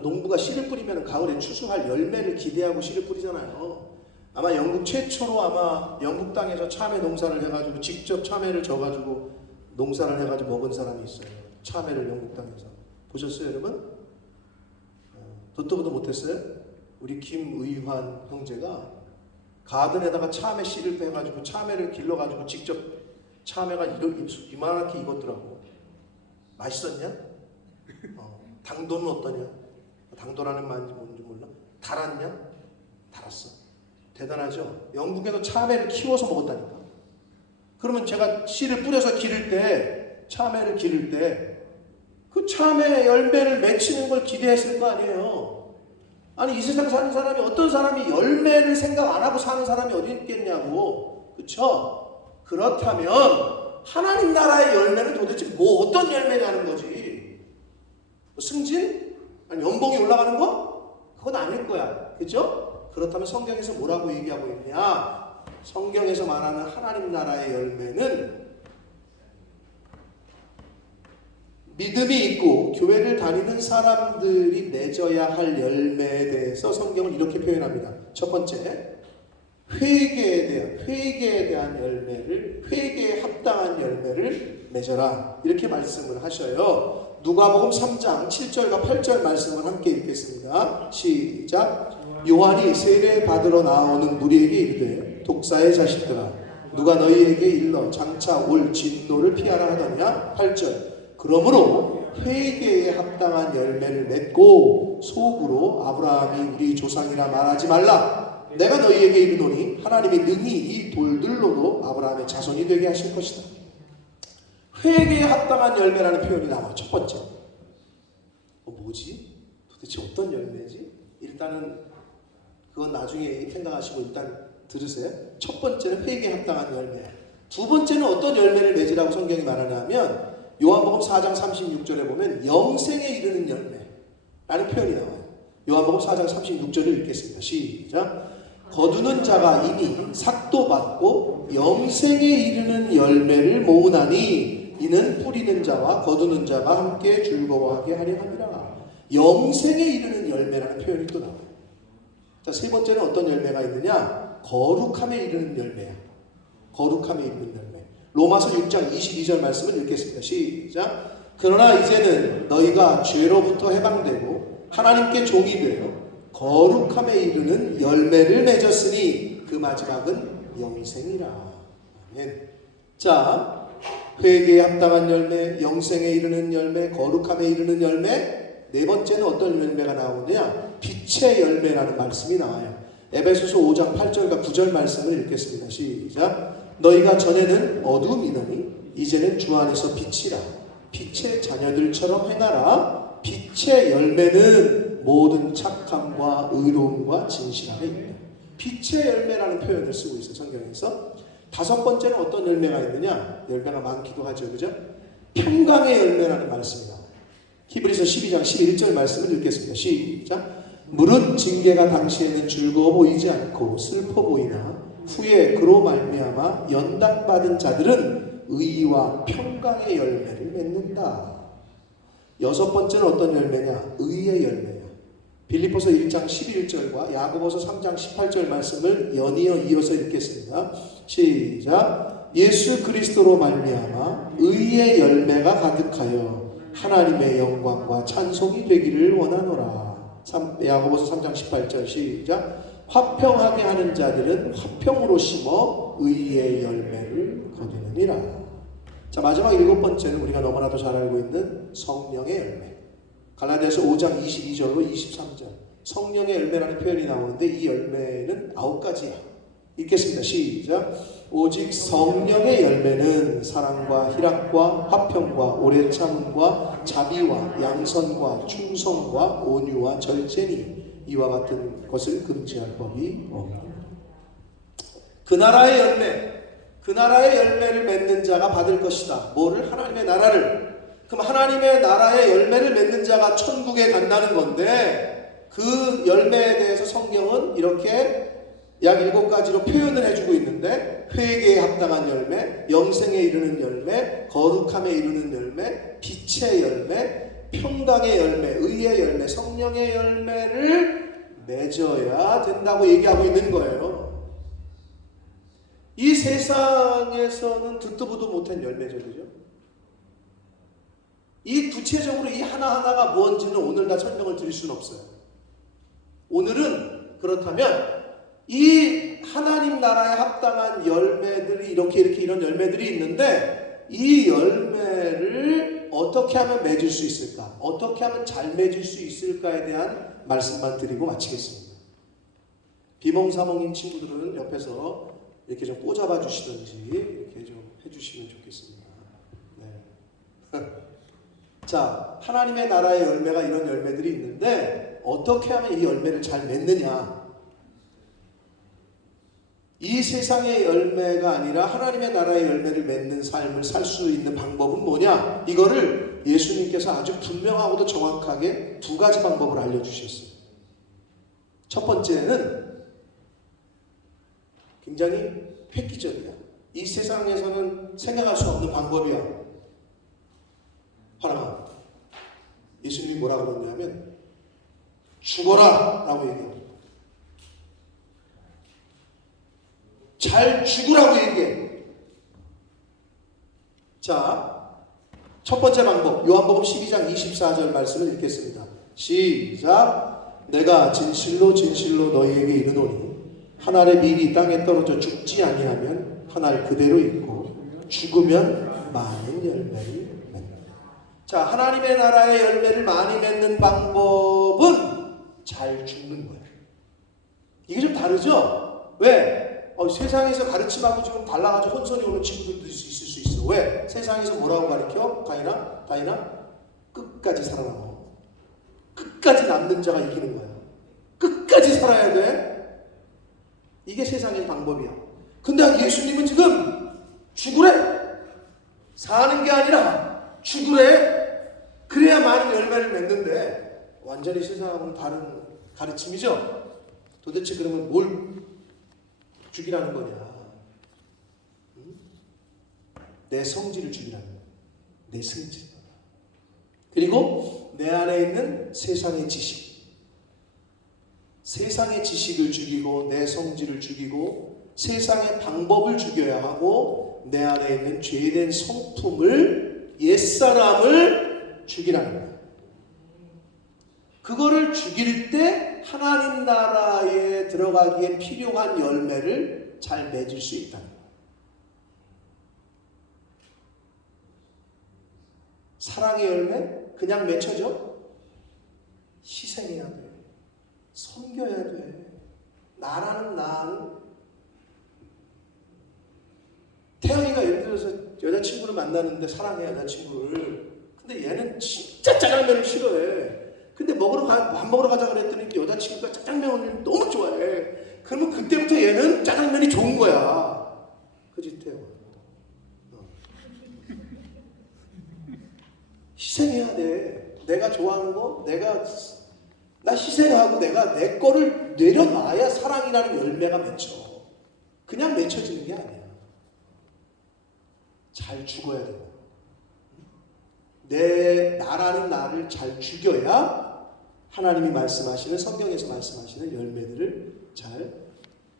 농부가 씨를 뿌리면 가을에 추수할 열매를 기대하고 씨를 뿌리잖아요. 아마 영국 최초로 아마 영국 땅에서 참외 농사를 해가지고 직접 참외를 져가지고 농사를 해가지고 먹은 사람이 있어요. 참외를 영국 땅에서. 보셨어요 여러분? 듣도 보도 못했어요? 우리 김의환 형제가 가든에다가 참외 씨를 빼가지고 참외를 길러가지고 직접 참외가 이만하게 익었더라고. 맛있었냐? 당도는 어떠냐? 당도라는 말인지 뭔지 몰라? 달았냐? 달았어. 대단하죠? 영국에서 참외를 키워서 먹었다니까. 그러면 제가 씨를 뿌려서 기를 때, 참외를 기를 때 그 참외 열매를 맺히는 걸 기대했을 거 아니에요. 아니 이 세상 사는 사람이 어떤 사람이 열매를 생각 안 하고 사는 사람이 어디 있겠냐고. 그렇죠? 그렇다면 하나님 나라의 열매는 도대체 뭐 어떤 열매냐는 거지. 승진? 아니 연봉이 올라가는 거? 그건 아닐 거야. 그렇죠? 그렇다면 성경에서 뭐라고 얘기하고 있냐? 성경에서 말하는 하나님 나라의 열매는 믿음이 있고 교회를 다니는 사람들이 맺어야 할 열매에 대해서 성경은 이렇게 표현합니다. 첫 번째, 회개에 대한 열매를, 회개에 합당한 열매를 맺어라. 이렇게 말씀을 하셔요. 누가복음 3장 7절과 8절 말씀을 함께 읽겠습니다. 시작. 요한이 세례 받으러 나오는 무리에게 이르되 독사의 자식들아 누가 너희에게 일러 장차 올 진노를 피하라 하더냐. 8절. 그러므로 회개에 합당한 열매를 맺고 속으로 아브라함이 우리 조상이라 말하지 말라. 내가 너희에게 이르노니 하나님이 능히 이 돌들로도 아브라함의 자손이 되게 하실 것이다. 회개에 합당한 열매라는 표현이 나와. 첫 번째. 뭐지? 도대체 어떤 열매지? 일단은 그건 나중에 생각하시고 일단 들으세요. 첫 번째는 회개에 합당한 열매. 두 번째는 어떤 열매를 맺으라고 성경이 말하냐면 요한복음 4장 36절에 보면 영생에 이르는 열매라는 표현이 나와요. 요한복음 4장 36절을 읽겠습니다. 시작. 거두는 자가 이미 삭도 받고 영생에 이르는 열매를 모으나니 이는 뿌리는 자와 거두는 자가 함께 즐거워하게 하려 함이라. 영생에 이르는 열매라는 표현이 또 나와요. 자, 세 번째는 어떤 열매가 있느냐? 거룩함에 이르는 열매야. 거룩함에 이르는 열매. 로마서 6장 22절 말씀을 읽겠습니다. 시작. 그러나 이제는 너희가 죄로부터 해방되고 하나님께 종이 되어 거룩함에 이르는 열매를 맺었으니 그 마지막은 영생이라. 아멘. 자, 회개에 합당한 열매, 영생에 이르는 열매, 거룩함에 이르는 열매. 네 번째는 어떤 열매가 나오느냐? 빛의 열매라는 말씀이 나와요. 에베소서 5장 8절과 9절 말씀을 읽겠습니다. 시작. 너희가 전에는 어두움이더니 이제는 주 안에서 빛이라. 빛의 자녀들처럼 행하라. 빛의 열매는 모든 착함과 의로움과 진실함에 있다. 빛의 열매라는 표현을 쓰고 있어요. 성경에서. 다섯 번째는 어떤 열매가 있느냐? 열매가 많기도 하죠. 그죠? 평강의 열매라는 말씀이다. 히브리서 12장 11절 말씀을 읽겠습니다. 시작. 무릇 징계가 당시에는 즐거워 보이지 않고 슬퍼 보이나 후에 그로 말미암아 연단받은 자들은 의와 평강의 열매를 맺는다. 여섯 번째는 어떤 열매냐? 의의 열매야. 빌립보서 1장 11절과 야고보서 3장 18절 말씀을 연이어 이어서 읽겠습니다. 시작. 예수 그리스도로 말미암아 의의 열매가 가득하여 하나님의 영광과 찬송이 되기를 원하노라. 야고보서 3장 18절 시작. 화평하게 하는 자들은 화평으로 심어 의의 열매를 거두느니라. 자, 마지막 7번째는 우리가 너무나도 잘 알고 있는 성령의 열매. 갈라디아서 5장 22절로 23절. 성령의 열매라는 표현이 나오는데 이 열매는 9가지야. 읽겠습니다. 시작. 오직 성령의 열매는 사랑과 희락과 화평과 오래 참음과 자비와 양선과 충성과 온유와 절제니 이와 같은 것을 금지할 법이 없다. 그 나라의 열매를 맺는 자가 받을 것이다. 뭐를? 하나님의 나라를. 그럼 하나님의 나라의 열매를 맺는 자가 천국에 간다는 건데 그 열매에 대해서 성경은 이렇게 약 7가지로 표현을 해주고 있는데 회개에 합당한 열매, 영생에 이르는 열매, 거룩함에 이르는 열매, 빛의 열매, 평강의 열매, 의의 열매, 성령의 열매를 맺어야 된다고 얘기하고 있는 거예요. 이 세상에서는 듣도 보도 못한 열매죠, 그죠? 이 구체적으로 이 하나하나가 뭔지는 오늘 다 설명을 드릴 수는 없어요. 오늘은 그렇다면 이 하나님 나라에 합당한 열매들이 이렇게 이런 열매들이 있는데 이 열매를 어떻게 하면 맺을 수 있을까? 어떻게 하면 잘 맺을 수 있을까에 대한 말씀만 드리고 마치겠습니다. 비몽사몽인 친구들은 옆에서 이렇게 좀 꼬잡아 주시든지 이렇게 좀 해주시면 좋겠습니다. 네. 자, 하나님의 나라의 열매가 이런 열매들이 있는데 어떻게 하면 이 열매를 잘 맺느냐? 이 세상의 열매가 아니라 하나님의 나라의 열매를 맺는 삶을 살 수 있는 방법은 뭐냐? 이거를 예수님께서 아주 분명하고도 정확하게 2가지 방법을 알려주셨어요. 첫 번째는 굉장히 획기적이야. 이 세상에서는 생각할 수 없는 방법이야. 하나만. 예수님이 뭐라고 그러냐면 죽어라 라고 얘기합니다. 잘 죽으라고 얘기해. 자, 첫 번째 방법 요한복음 12장 24절 말씀을 읽겠습니다. 시작. 내가 진실로 진실로 너희에게 이르노니 한 알의 밀이 땅에 떨어져 죽지 아니하면 한 알 그대로 있고 죽으면 많은 열매를 맺는다. 자, 하나님의 나라의 열매를 많이 맺는 방법은 잘 죽는 거예요. 이게 좀 다르죠? 왜? 세상에서 가르침하고 지금 달라가지고 혼선이 오는 친구들도 있을 수 있어. 왜? 세상에서 뭐라고 가르쳐? 다이나? 끝까지 살아남아. 끝까지 남는 자가 이기는 거야. 끝까지 살아야 돼. 이게 세상의 방법이야. 근데 예수님은 지금 죽으래. 사는 게 아니라 죽으래. 그래야 많은 열매를 맺는데 완전히 세상하고는 다른 가르침이죠. 도대체 그러면 뭘 죽이라는 거냐? 내 성질을 죽이라는 거야. 내 성질. 그리고 내 안에 있는 세상의 지식. 세상의 지식을 죽이고 내 성질을 죽이고 세상의 방법을 죽여야 하고 내 안에 있는 죄된 성품을 옛사람을 죽이라는 거야. 그거를 죽일 때 하나님 나라에 들어가기에 필요한 열매를 잘 맺을 수 있다는 거예요. 사랑의 열매? 그냥 맺혀져? 희생해야 돼. 섬겨야 돼. 나라는 나는 태영이가 예를 들어서 여자친구를 만나는데 사랑해 여자친구를. 근데 얘는 진짜 짜장면을 싫어해. 근데 밥 먹으러 가자 그랬더니 여자친구가 짜장면을 너무 좋아해. 그러면 그때부터 얘는 짜장면이 좋은 거야. 그치 태영아? 희생해야 돼. 내가 좋아하는 거 나 희생하고 내가 내 거를 내려놔야 사랑이라는 열매가 맺혀. 그냥 맺혀지는 게 아니야. 잘 죽어야 돼. 나라는 나를 잘 죽여야 하나님이 말씀하시는 성경에서 말씀하시는 열매들을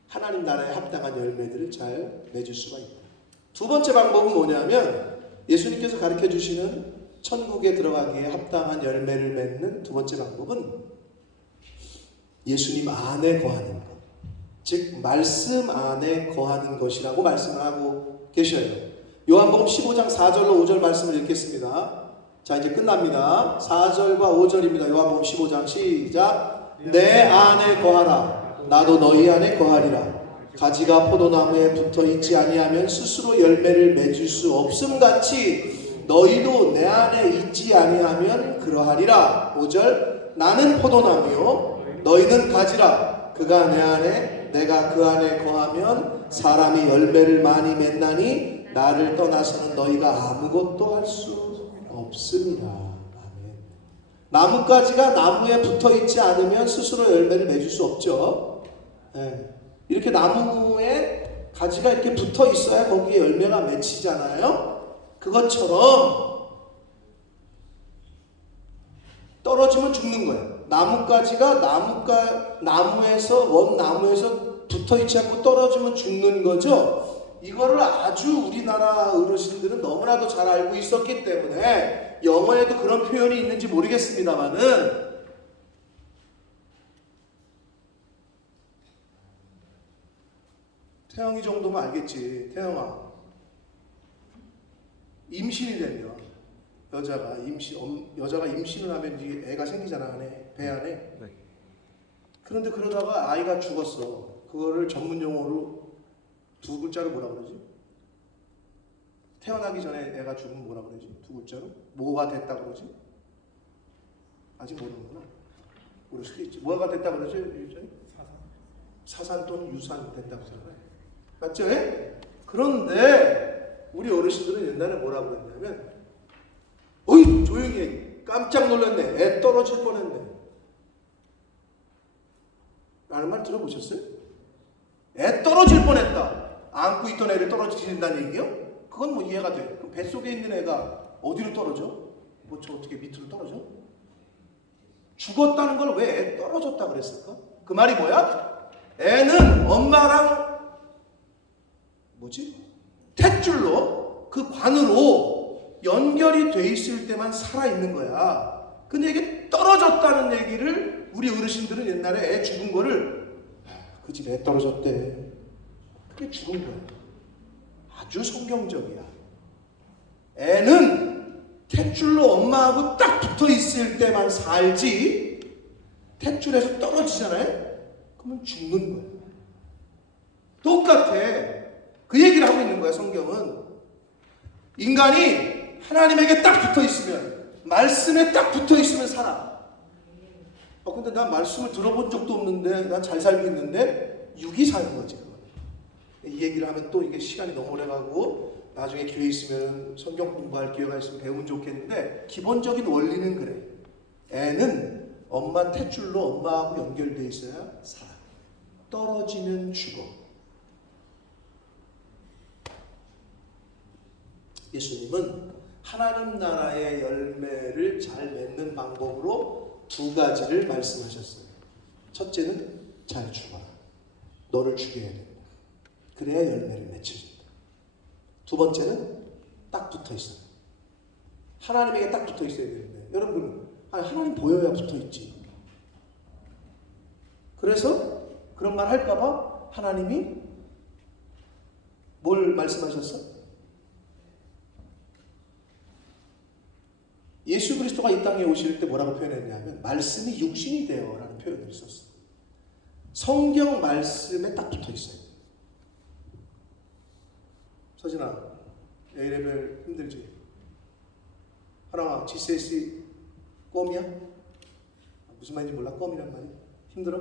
하나님 나라에 합당한 열매들을 잘 맺을 수가 있다. 두 번째 방법은 뭐냐면 예수님께서 가르쳐 주시는 천국에 들어가기에 합당한 열매를 맺는 두 번째 방법은 예수님 안에 거하는 것, 즉 말씀 안에 거하는 것이라고 말씀을 하고 계셔요. 요한복음 15장 4절로 5절 말씀을 읽겠습니다. 자, 이제 끝납니다. 4절과 5절입니다. 요한복음 15장 시작. 내 안에 거하라. 나도 너희 안에 거하리라. 가지가 포도나무에 붙어 있지 아니하면 스스로 열매를 맺을 수 없음 같이 너희도 내 안에 있지 아니하면 그러하리라. 5절. 나는 포도나무요 너희는 가지라. 그가 내 안에 내가 그 안에 거하면 사람이 열매를 많이 맺나니 나를 떠나서는 너희가 아무것도 할 수 없습니다. 아멘. 나뭇가지가 나무에 붙어 있지 않으면 스스로 열매를 맺을 수 없죠. 네. 이렇게 나무에 가지가 이렇게 붙어 있어야 거기에 열매가 맺히잖아요. 그것처럼 떨어지면 죽는 거예요. 나뭇가지가 나무에서 원나무에서 붙어 있지 않고 떨어지면 죽는 거죠. 이거를 아주 우리나라 어르신들은 너무나도 잘 알고 있었기 때문에 영어에도 그런 표현이 있는지 모르겠습니다만은 태영이 정도면 알겠지. 태영아, 임신이 되면 여자가 임신을 하면 이제 애가 생기잖아. 안에 배 안에. 네. 그런데 그러다가 아이가 죽었어. 그거를 전문 용어로 두 글자로 뭐라 그러지? 태어나기 전에 애가 죽으면 뭐라 그러지? 두 글자로? 뭐가 됐다 그러지? 아직 모르는구나. 모를 수도 있지. 뭐가 됐다 그러지? 사산 또는 유산 된다고 그러잖아요. 맞죠? 그런데 우리 어르신들은 옛날에 뭐라 그랬냐면 어이 조용히 해. 깜짝 놀랐네. 애 떨어질 뻔했네. 라는 말 들어보셨어요? 애 떨어질 뻔했다. 안고 있던 애를 떨어뜨린다는 얘기요? 그건 뭐 이해가 돼. 그럼 뱃속에 있는 애가 어디로 떨어져? 뭐 저 어떻게 밑으로 떨어져? 죽었다는 걸 왜 애 떨어졌다 그랬을까? 그 말이 뭐야? 애는 엄마랑 탯줄로 그 관으로 연결이 돼 있을 때만 살아있는 거야. 근데 이게 떨어졌다는 얘기를 우리 어르신들은 옛날에 애 죽은 거를 그 집 애 떨어졌대. 그게 죽은 거야. 아주 성경적이야. 애는 탯줄로 엄마하고 딱 붙어 있을 때만 살지 탯줄에서 떨어지잖아요? 그러면 죽는 거야. 똑같아. 그 얘기를 하고 있는 거야, 성경은. 인간이 하나님에게 딱 붙어 있으면, 말씀에 딱 붙어 있으면 살아. 근데 난 말씀을 들어본 적도 없는데, 난 잘 살고 있는데, 육이 사는 거지, 그건. 이 얘기를 하면 또 이게 시간이 너무 오래 가고, 나중에 교회에 있으면 성경 공부할 기회가 있으면 배우면 좋겠는데, 기본적인 원리는 그래. 애는 엄마 탯줄로 엄마하고 연결되어 있어야 살아. 떨어지면 죽어. 예수님은 하나님 나라의 열매를 잘 맺는 방법으로 두 가지를 말씀하셨어요. 첫째는 잘 죽어라. 너를 죽여야 된다. 그래야 열매를 맺혀진다. 두 번째는 딱 붙어 있어. 하나님에게 딱 붙어 있어야 되는데 여러분 하나님 보여야 붙어 있지. 그래서 그런 말 할까봐 하나님이 뭘 말씀하셨어? 예수 그리스도가 이 땅에 오실 때 뭐라고 표현했냐면 말씀이 육신이 되어 라는 표현을 썼어요. 성경 말씀에 딱 붙어 있어요. 서진아, A레벨 힘들지? 하랑아, GCSE 껌이야? 무슨 말인지 몰라? 껌이란 말이? 힘들어?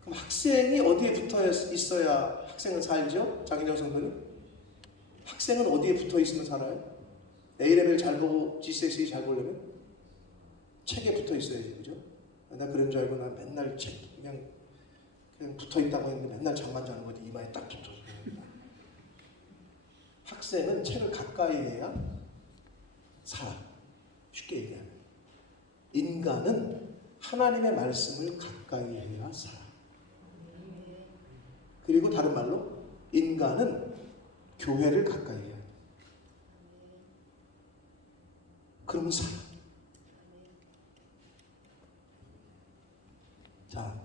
그럼 학생이 어디에 붙어 있어야 학생은 살죠? 장인영 성도는? 학생은 어디에 붙어 있으면 살아요? A레벨 잘 보고 GCSE 잘 보려면 책에 붙어 있어야지, 그죠? 나 그런 줄 알고 난 맨날 책 그냥 붙어 있다고 했는데 맨날 잠만 자는 거지. 이마에 딱 붙어. 학생은 책을 가까이 해야 살아. 쉽게 얘기하면 인간은 하나님의 말씀을 가까이 해야 살아. 그리고 다른 말로 인간은 교회를 가까이 해야 돼. 그러면 살아.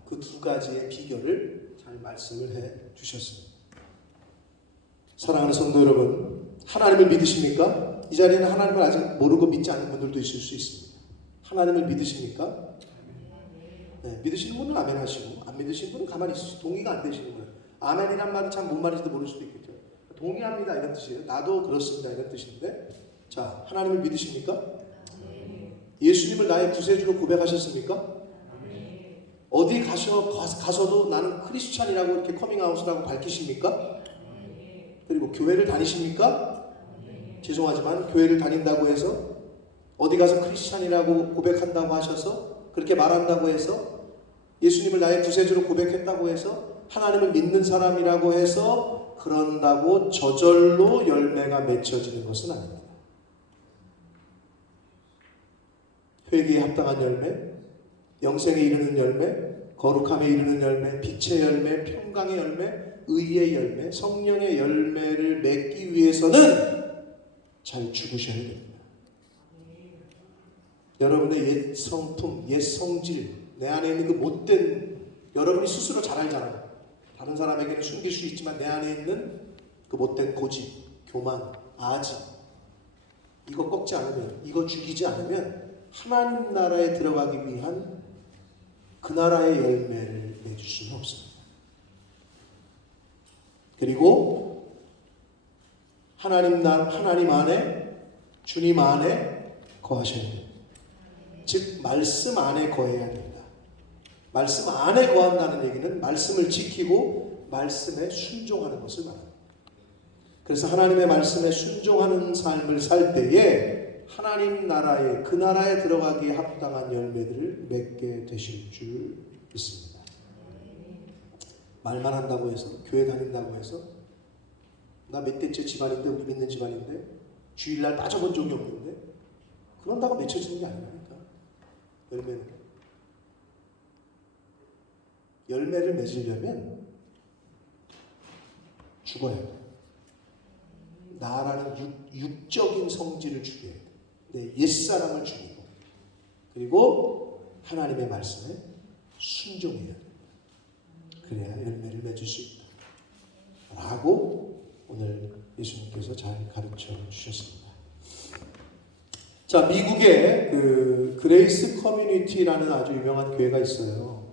그 두 가지의 비결을 잘 말씀을 해 주셨습니다. 사랑하는 성도 여러분, 하나님을 믿으십니까? 이 자리에는 하나님을 아직 모르고 믿지 않는 분들도 있을 수 있습니다. 하나님을 믿으십니까? 네, 믿으시는 분은 아멘 하시고 안 믿으시는 분은 가만히 있으시고 동의가 안 되시는 분은 아멘이란 말은 참 뭔 말인지도 모를 수도 있겠죠. 동의합니다 이런 뜻이에요. 나도 그렇습니다 이런 뜻인데, 자, 하나님을 믿으십니까? 예수님을 나의 구세주로 고백하셨습니까? 어디 가서도 나는 크리스찬이라고 이렇게 커밍아웃을 하고 밝히십니까? 그리고 교회를 다니십니까? 죄송하지만 교회를 다닌다고 해서 어디 가서 크리스찬이라고 고백한다고 하셔서 그렇게 말한다고 해서 예수님을 나의 구세주로 고백했다고 해서 하나님을 믿는 사람이라고 해서 그런다고 저절로 열매가 맺혀지는 것은 아닙니다. 회개에 합당한 열매, 영생에 이르는 열매, 거룩함에 이르는 열매, 빛의 열매, 평강의 열매, 의의 열매, 성령의 열매를 맺기 위해서는 잘 죽으셔야 됩니다. 여러분의 옛 성품, 옛 성질, 내 안에 있는 그 못된, 여러분이 스스로 잘 알잖아요. 다른 사람에게는 숨길 수 있지만 내 안에 있는 그 못된 고집, 교만, 아지, 이거 꺾지 않으면, 이거 죽이지 않으면 하나님 나라에 들어가기 위한 그 나라의 열매를 맺을 수는 없습니다. 그리고 하나님 안에, 주님 안에 거하셔야 됩니다. 즉 말씀 안에 거해야 됩니다. 말씀 안에 거한다는 얘기는 말씀을 지키고 말씀에 순종하는 것을 말합니다. 그래서 하나님의 말씀에 순종하는 삶을 살 때에 하나님 나라에, 그 나라에 들어가기에 합당한 열매들을 맺게 되실 줄 믿습니다. 말만 한다고 해서, 교회 다닌다고 해서, 나 몇 대째 집안인데, 우리 믿는 집안인데 주일날 빠져본 적이 없는데, 그런다고 맺혀지는 게 아니라니까. 열매를 맺으려면 죽어야 돼. 나라는 육적인 성질을 죽여야 돼. 내 옛사람을 죽이고, 그리고 하나님의 말씀에 순종해야 돼. 그래야 열매를 맺을 수 있다 라고 오늘 예수님께서 잘 가르쳐 주셨습니다. 자, 미국에 그 그레이스 커뮤니티라는 아주 유명한 교회가 있어요.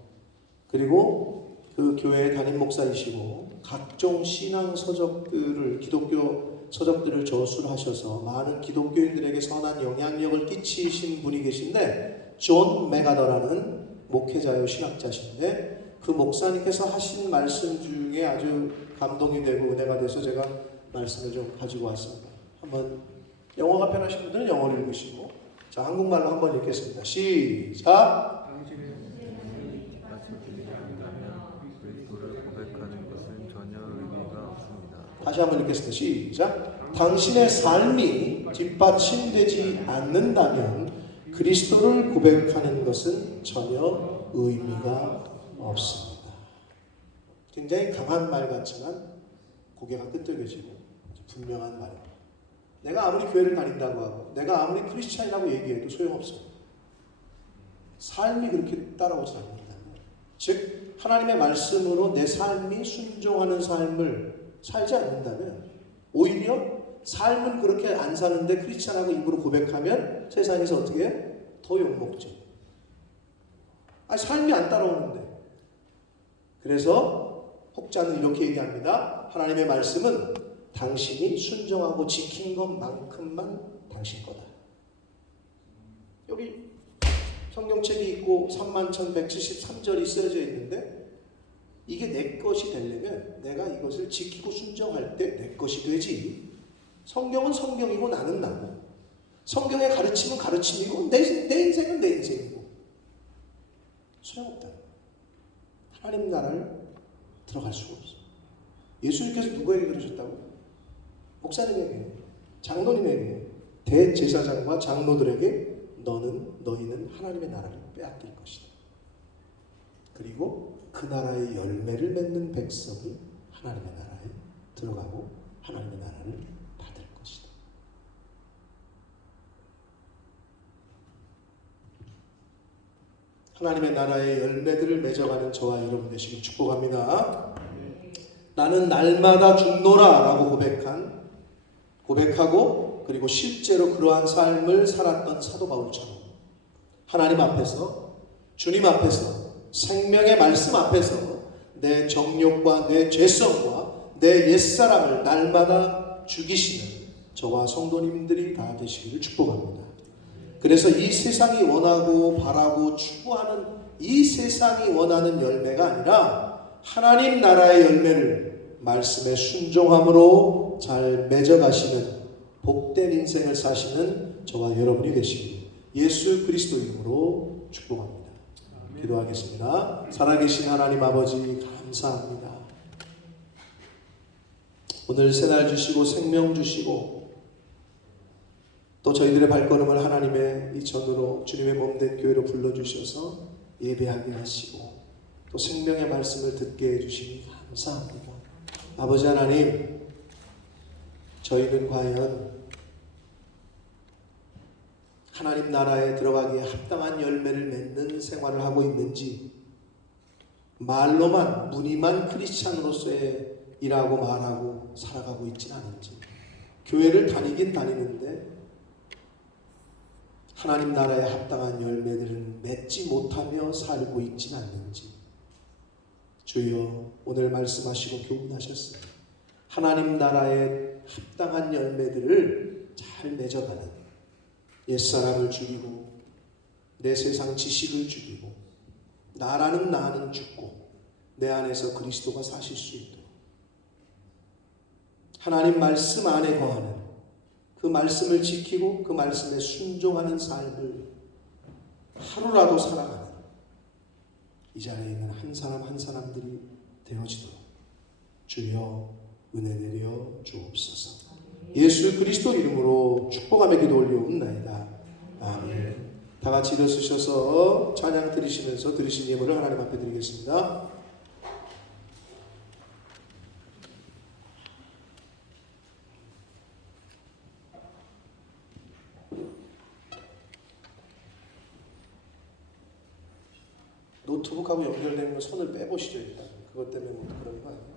그리고 그 교회의 담임 목사이시고 각종 신앙 서적들을, 기독교 서적들을 저술하셔서 많은 기독교인들에게 선한 영향력을 끼치신 분이 계신데, 존 메가더라는 목회자요 신학자신데, 그 목사님께서 하신 말씀 중에 아주 감동이 되고 은혜가 돼서 제가 말씀을 좀 가지고 왔습니다. 한번 영어가 편하신 분들은 영어를 읽으시고, 자, 한국말로 한번 읽겠습니다. 시작. 그리스도를 고백하는 것은 전혀 의미가 없습니다. 다시 한번 읽겠습니다. 시작. 당신의 삶이 뒷받침되지 않는다면 그리스도를 고백하는 것은 전혀 의미가 없습니다. 굉장히 강한 말 같지만 고개가 끄덕여지고 분명한 말입니다. 내가 아무리 교회를 다닌다고 하고 내가 아무리 크리스찬이라고 얘기해도 소용없어요. 삶이 그렇게 따라오지 않는다면, 즉 하나님의 말씀으로 내 삶이 순종하는 삶을 살지 않는다면, 오히려 삶은 그렇게 안 사는데 크리스찬하고 입으로 고백하면 세상에서 어떻게 해? 더 욕먹죠. 아니, 삶이 안 따라오는데. 그래서 혹자는 이렇게 얘기합니다. 하나님의 말씀은 당신이 순종하고 지킨 것만큼만 당신 거다. 여기 성경책이 있고 31,173절이 쓰여져 있는데, 이게 내 것이 되려면 내가 이것을 지키고 순종할 때 내 것이 되지. 성경은 성경이고 나는 나고, 성경의 가르침은 가르침이고 내 인생은 내 인생이고, 소용없다. 하나님 나라를 들어갈 수가 없어. 예수님께서 누구에게 그러셨다고? 목사님에게, 장로님에게, 대제사장과 장로들에게 너희는 하나님의 나라를 빼앗길 것이다. 그리고 그 나라의 열매를 맺는 백성이 하나님의 나라에 들어가고 하나님의 나라를 받을 것이다. 하나님의 나라의 열매들을 맺어가는 저와 여러분 되시길 축복합니다. 나는 날마다 죽노라 라고 고백하고 그리고 실제로 그러한 삶을 살았던 사도 바울처럼 하나님 앞에서, 주님 앞에서, 생명의 말씀 앞에서 내 정욕과 내 죄성과 내 옛사람을 날마다 죽이시는 저와 성도님들이 다 되시기를 축복합니다. 그래서 이 세상이 원하고 바라고 추구하는 이 세상이 원하는 열매가 아니라 하나님 나라의 열매를 말씀에 순종함으로 잘 맺어가시는 복된 인생을 사시는 저와 여러분이 되시길 예수 그리스도 이름으로 축복합니다. 기도하겠습니다. 살아계신 하나님 아버지 감사합니다. 오늘 새날 주시고 생명 주시고 또 저희들의 발걸음을 하나님의 이 전으로 주님의 몸된 교회로 불러주셔서 예배하게 하시고 또 생명의 말씀을 듣게 해주시니 감사합니다. 아버지 하나님, 저희는 과연 하나님 나라에 들어가기에 합당한 열매를 맺는 생활을 하고 있는지, 말로만 무늬만 크리스찬으로서의 일하고 말하고 살아가고 있지는 않은지, 교회를 다니긴 다니는데 하나님 나라에 합당한 열매들은 맺지 못하며 살고 있지는 않는지, 주여 오늘 말씀하시고 교훈하셨습니다. 하나님 나라에 합당한 열매들을 잘 맺어가는 옛사람을 죽이고 내 세상 지식을 죽이고 나라는 나는 죽고 내 안에서 그리스도가 사실 수 있도록 하나님 말씀 안에 거하는 그 말씀을 지키고 그 말씀에 순종하는 삶을 하루라도 살아가는 이 자리에 있는 한 사람 한 사람들이 되어지도록 주여 은혜 내려 주옵소서. 예수 그리스도 이름으로 축복하며 기도 올리옵나이다. 아멘. 다 같이 일어서셔서 찬양 드리시면서 드리신 예물을 하나님 앞에 드리겠습니다. 노트북하고 연결되는 거 손을 빼보시죠. 일단 그것 때문에 뭐 그런 거 아니에요?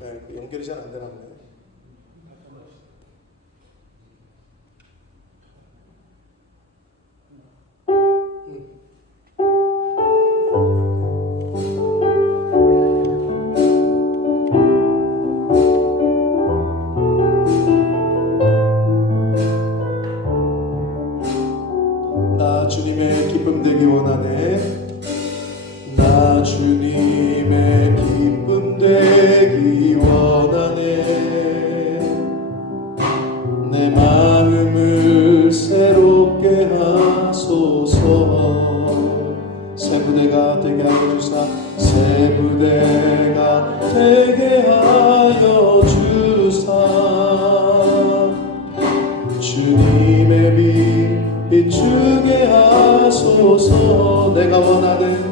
네, 그 연결이 잘 안 되나 보네요. 나 주님의 기쁨 되기 원하네. 나 주님의 기쁨 되기 원하네. 내 마음을 새롭게 하소서. 새 부대가 되게 하여 주사. 새 부대가 되게 하여 주사. 주님의 빛 비추게 하소서. 내가 원하는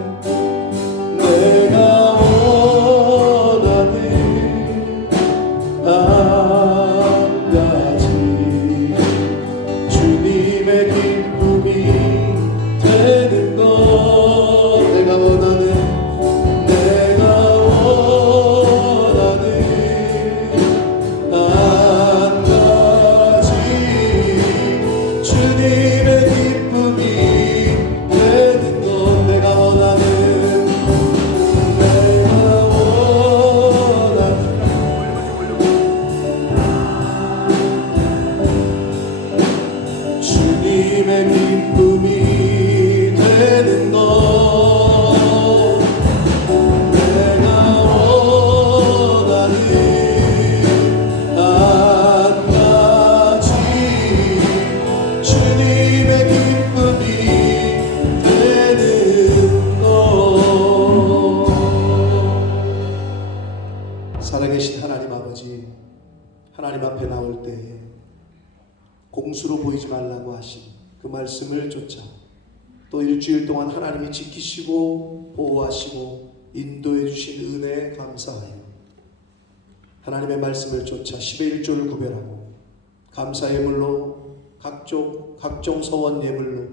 한 가지 주님의 기쁨이 되는 것. 내가 원하는 한 가지 주님의 기쁨이 되는 것. 내가 원하는 주님의 기쁨이 되는 것. 내가 원하는 한 가지 주님의 기쁨이 되는 것. 살아계신 하나님 아버지, 하나님 앞에 나올 때에 공수로 보이지 말라고 하신 그 말씀을 쫓아 또 일주일 동안 하나님이 지키시고 보호하시고 인도해 주신 은혜에 감사하여 하나님의 말씀을 쫓아 10의 1조를 구별하고 감사 예물로 각종 서원 예물로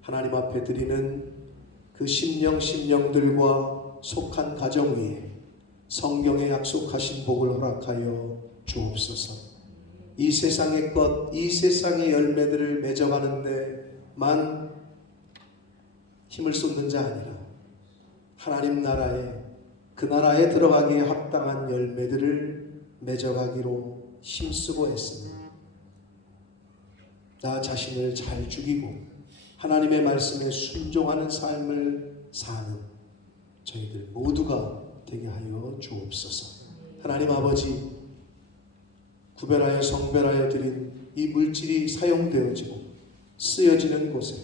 하나님 앞에 드리는 그 심령들과 속한 가정 위에 성경에 약속하신 복을 허락하여 주옵소서. 이 세상의 것, 이 세상의 열매들을 맺어가는데만 힘을 쏟는 자 아니라 하나님 나라에, 그 나라에 들어가기에 합당한 열매들을 맺어가기로 힘쓰고 애씁니다. 나 자신을 잘 죽이고 하나님의 말씀에 순종하는 삶을 사는 저희들 모두가 되게 하여 주옵소서. 하나님 아버지, 구별하여 성별하여 드린 이 물질이 사용되어지고 쓰여지는 곳에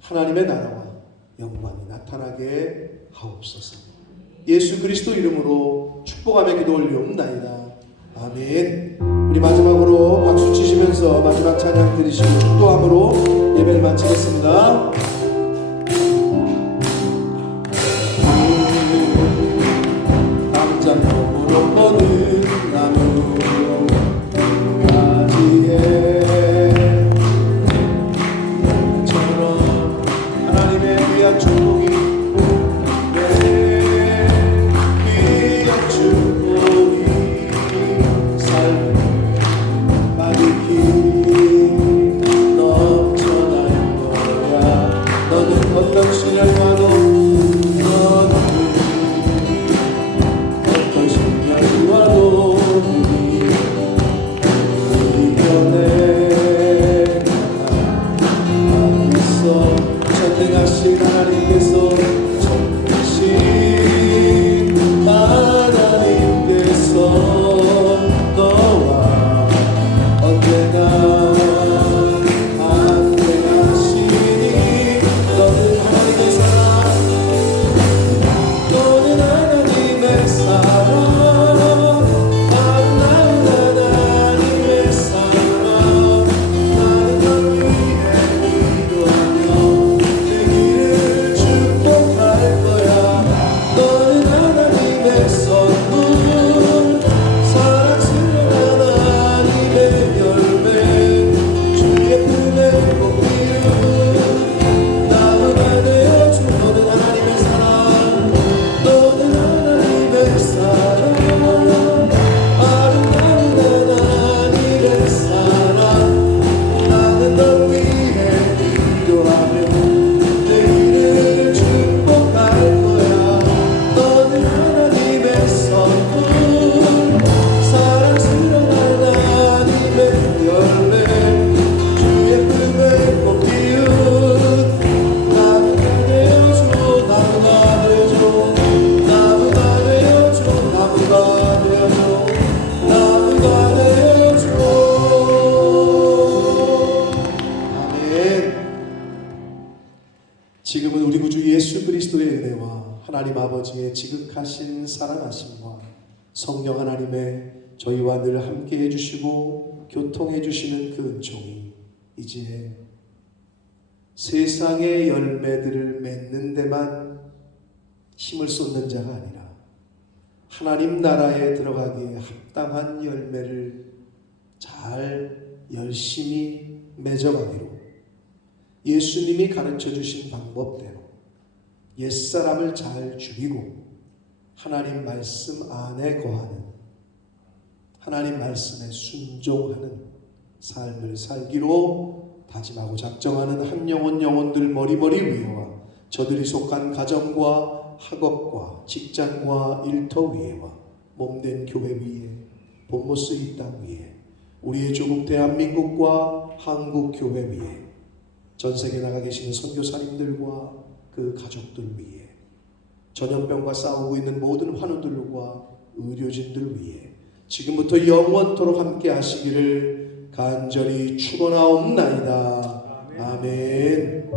하나님의 나라와 영광이 나타나게 하옵소서. 예수 그리스도 이름으로 축복하며 기도 올리옵나이다. 아멘. 우리 마지막으로 박수 치시면서 마지막 찬양 드리시고 축도함으로 예배를 마치겠습니다. 담장으로 뻗은 나무 가지에 처럼 하나님의 귀한 축복이 귀한 축복이 삶을 가득히 넘쳐날 거야. 너는 어떤 시련을 와도 어떤 시련이 와도 이겨내 나가겠어. 전능하신 하나님께서 전능하신 하나님께서 너와 언제나 함께하시니 너는 하나님의 사랑, 너는 하나님의 사랑, 나는 하나님의 사랑. 나는 널 위해 기도하며 내 길을 축복할 거야. 너는 하나님의 선물, 사랑스러운 하나님의 열매, 주의 품에 꼭 이룬 나무가 되어줘. 너는 하나님의 사랑, 너는 하나님의 사랑, 아름다운 하나님의 사랑. 나는 널 위해 기도하며 내 길을 축복할 거야. 너는 하나님의 선물, 사랑스러운 하나님의 열매, 주의 품에 꼭 피운 나무가 되어줘. 나무가 되어줘. 나무가 되어줘. 나무가 되어줘. 나무가 되어줘. 아멘. 지금은 우리 구주 예수 그리스도의 은혜와 하나님 아버지의 지극하신 사랑하심과 성령 하나님의 저희와 늘 함께 해주시고 교통해 주시는 그 은총이 이제 세상의 열매들을 맺는 데만 힘을 쏟는 자가 아니라 하나님 나라에 들어가기에 합당한 열매를 잘 열심히 맺어가기로 예수님이 가르쳐 주신 방법대로 옛사람을 잘 죽이고 하나님 말씀 안에 거하는, 하나님 말씀에 순종하는 삶을 살기로 다짐하고 작정하는 한 영혼들 머리머리 위에와 저들이 속한 가정과 학업과 직장과 일터 위에와 몸된 교회 위에 본모스 이 땅 위에 우리의 조국 대한민국과 한국 교회 위에 전 세계 나가 계시는 선교사님들과 그 가족들 위에 전염병과 싸우고 있는 모든 환우들과 의료진들 위에 지금부터 영원토록 함께 하시기를 간절히 축원하옵나이다. 아멘.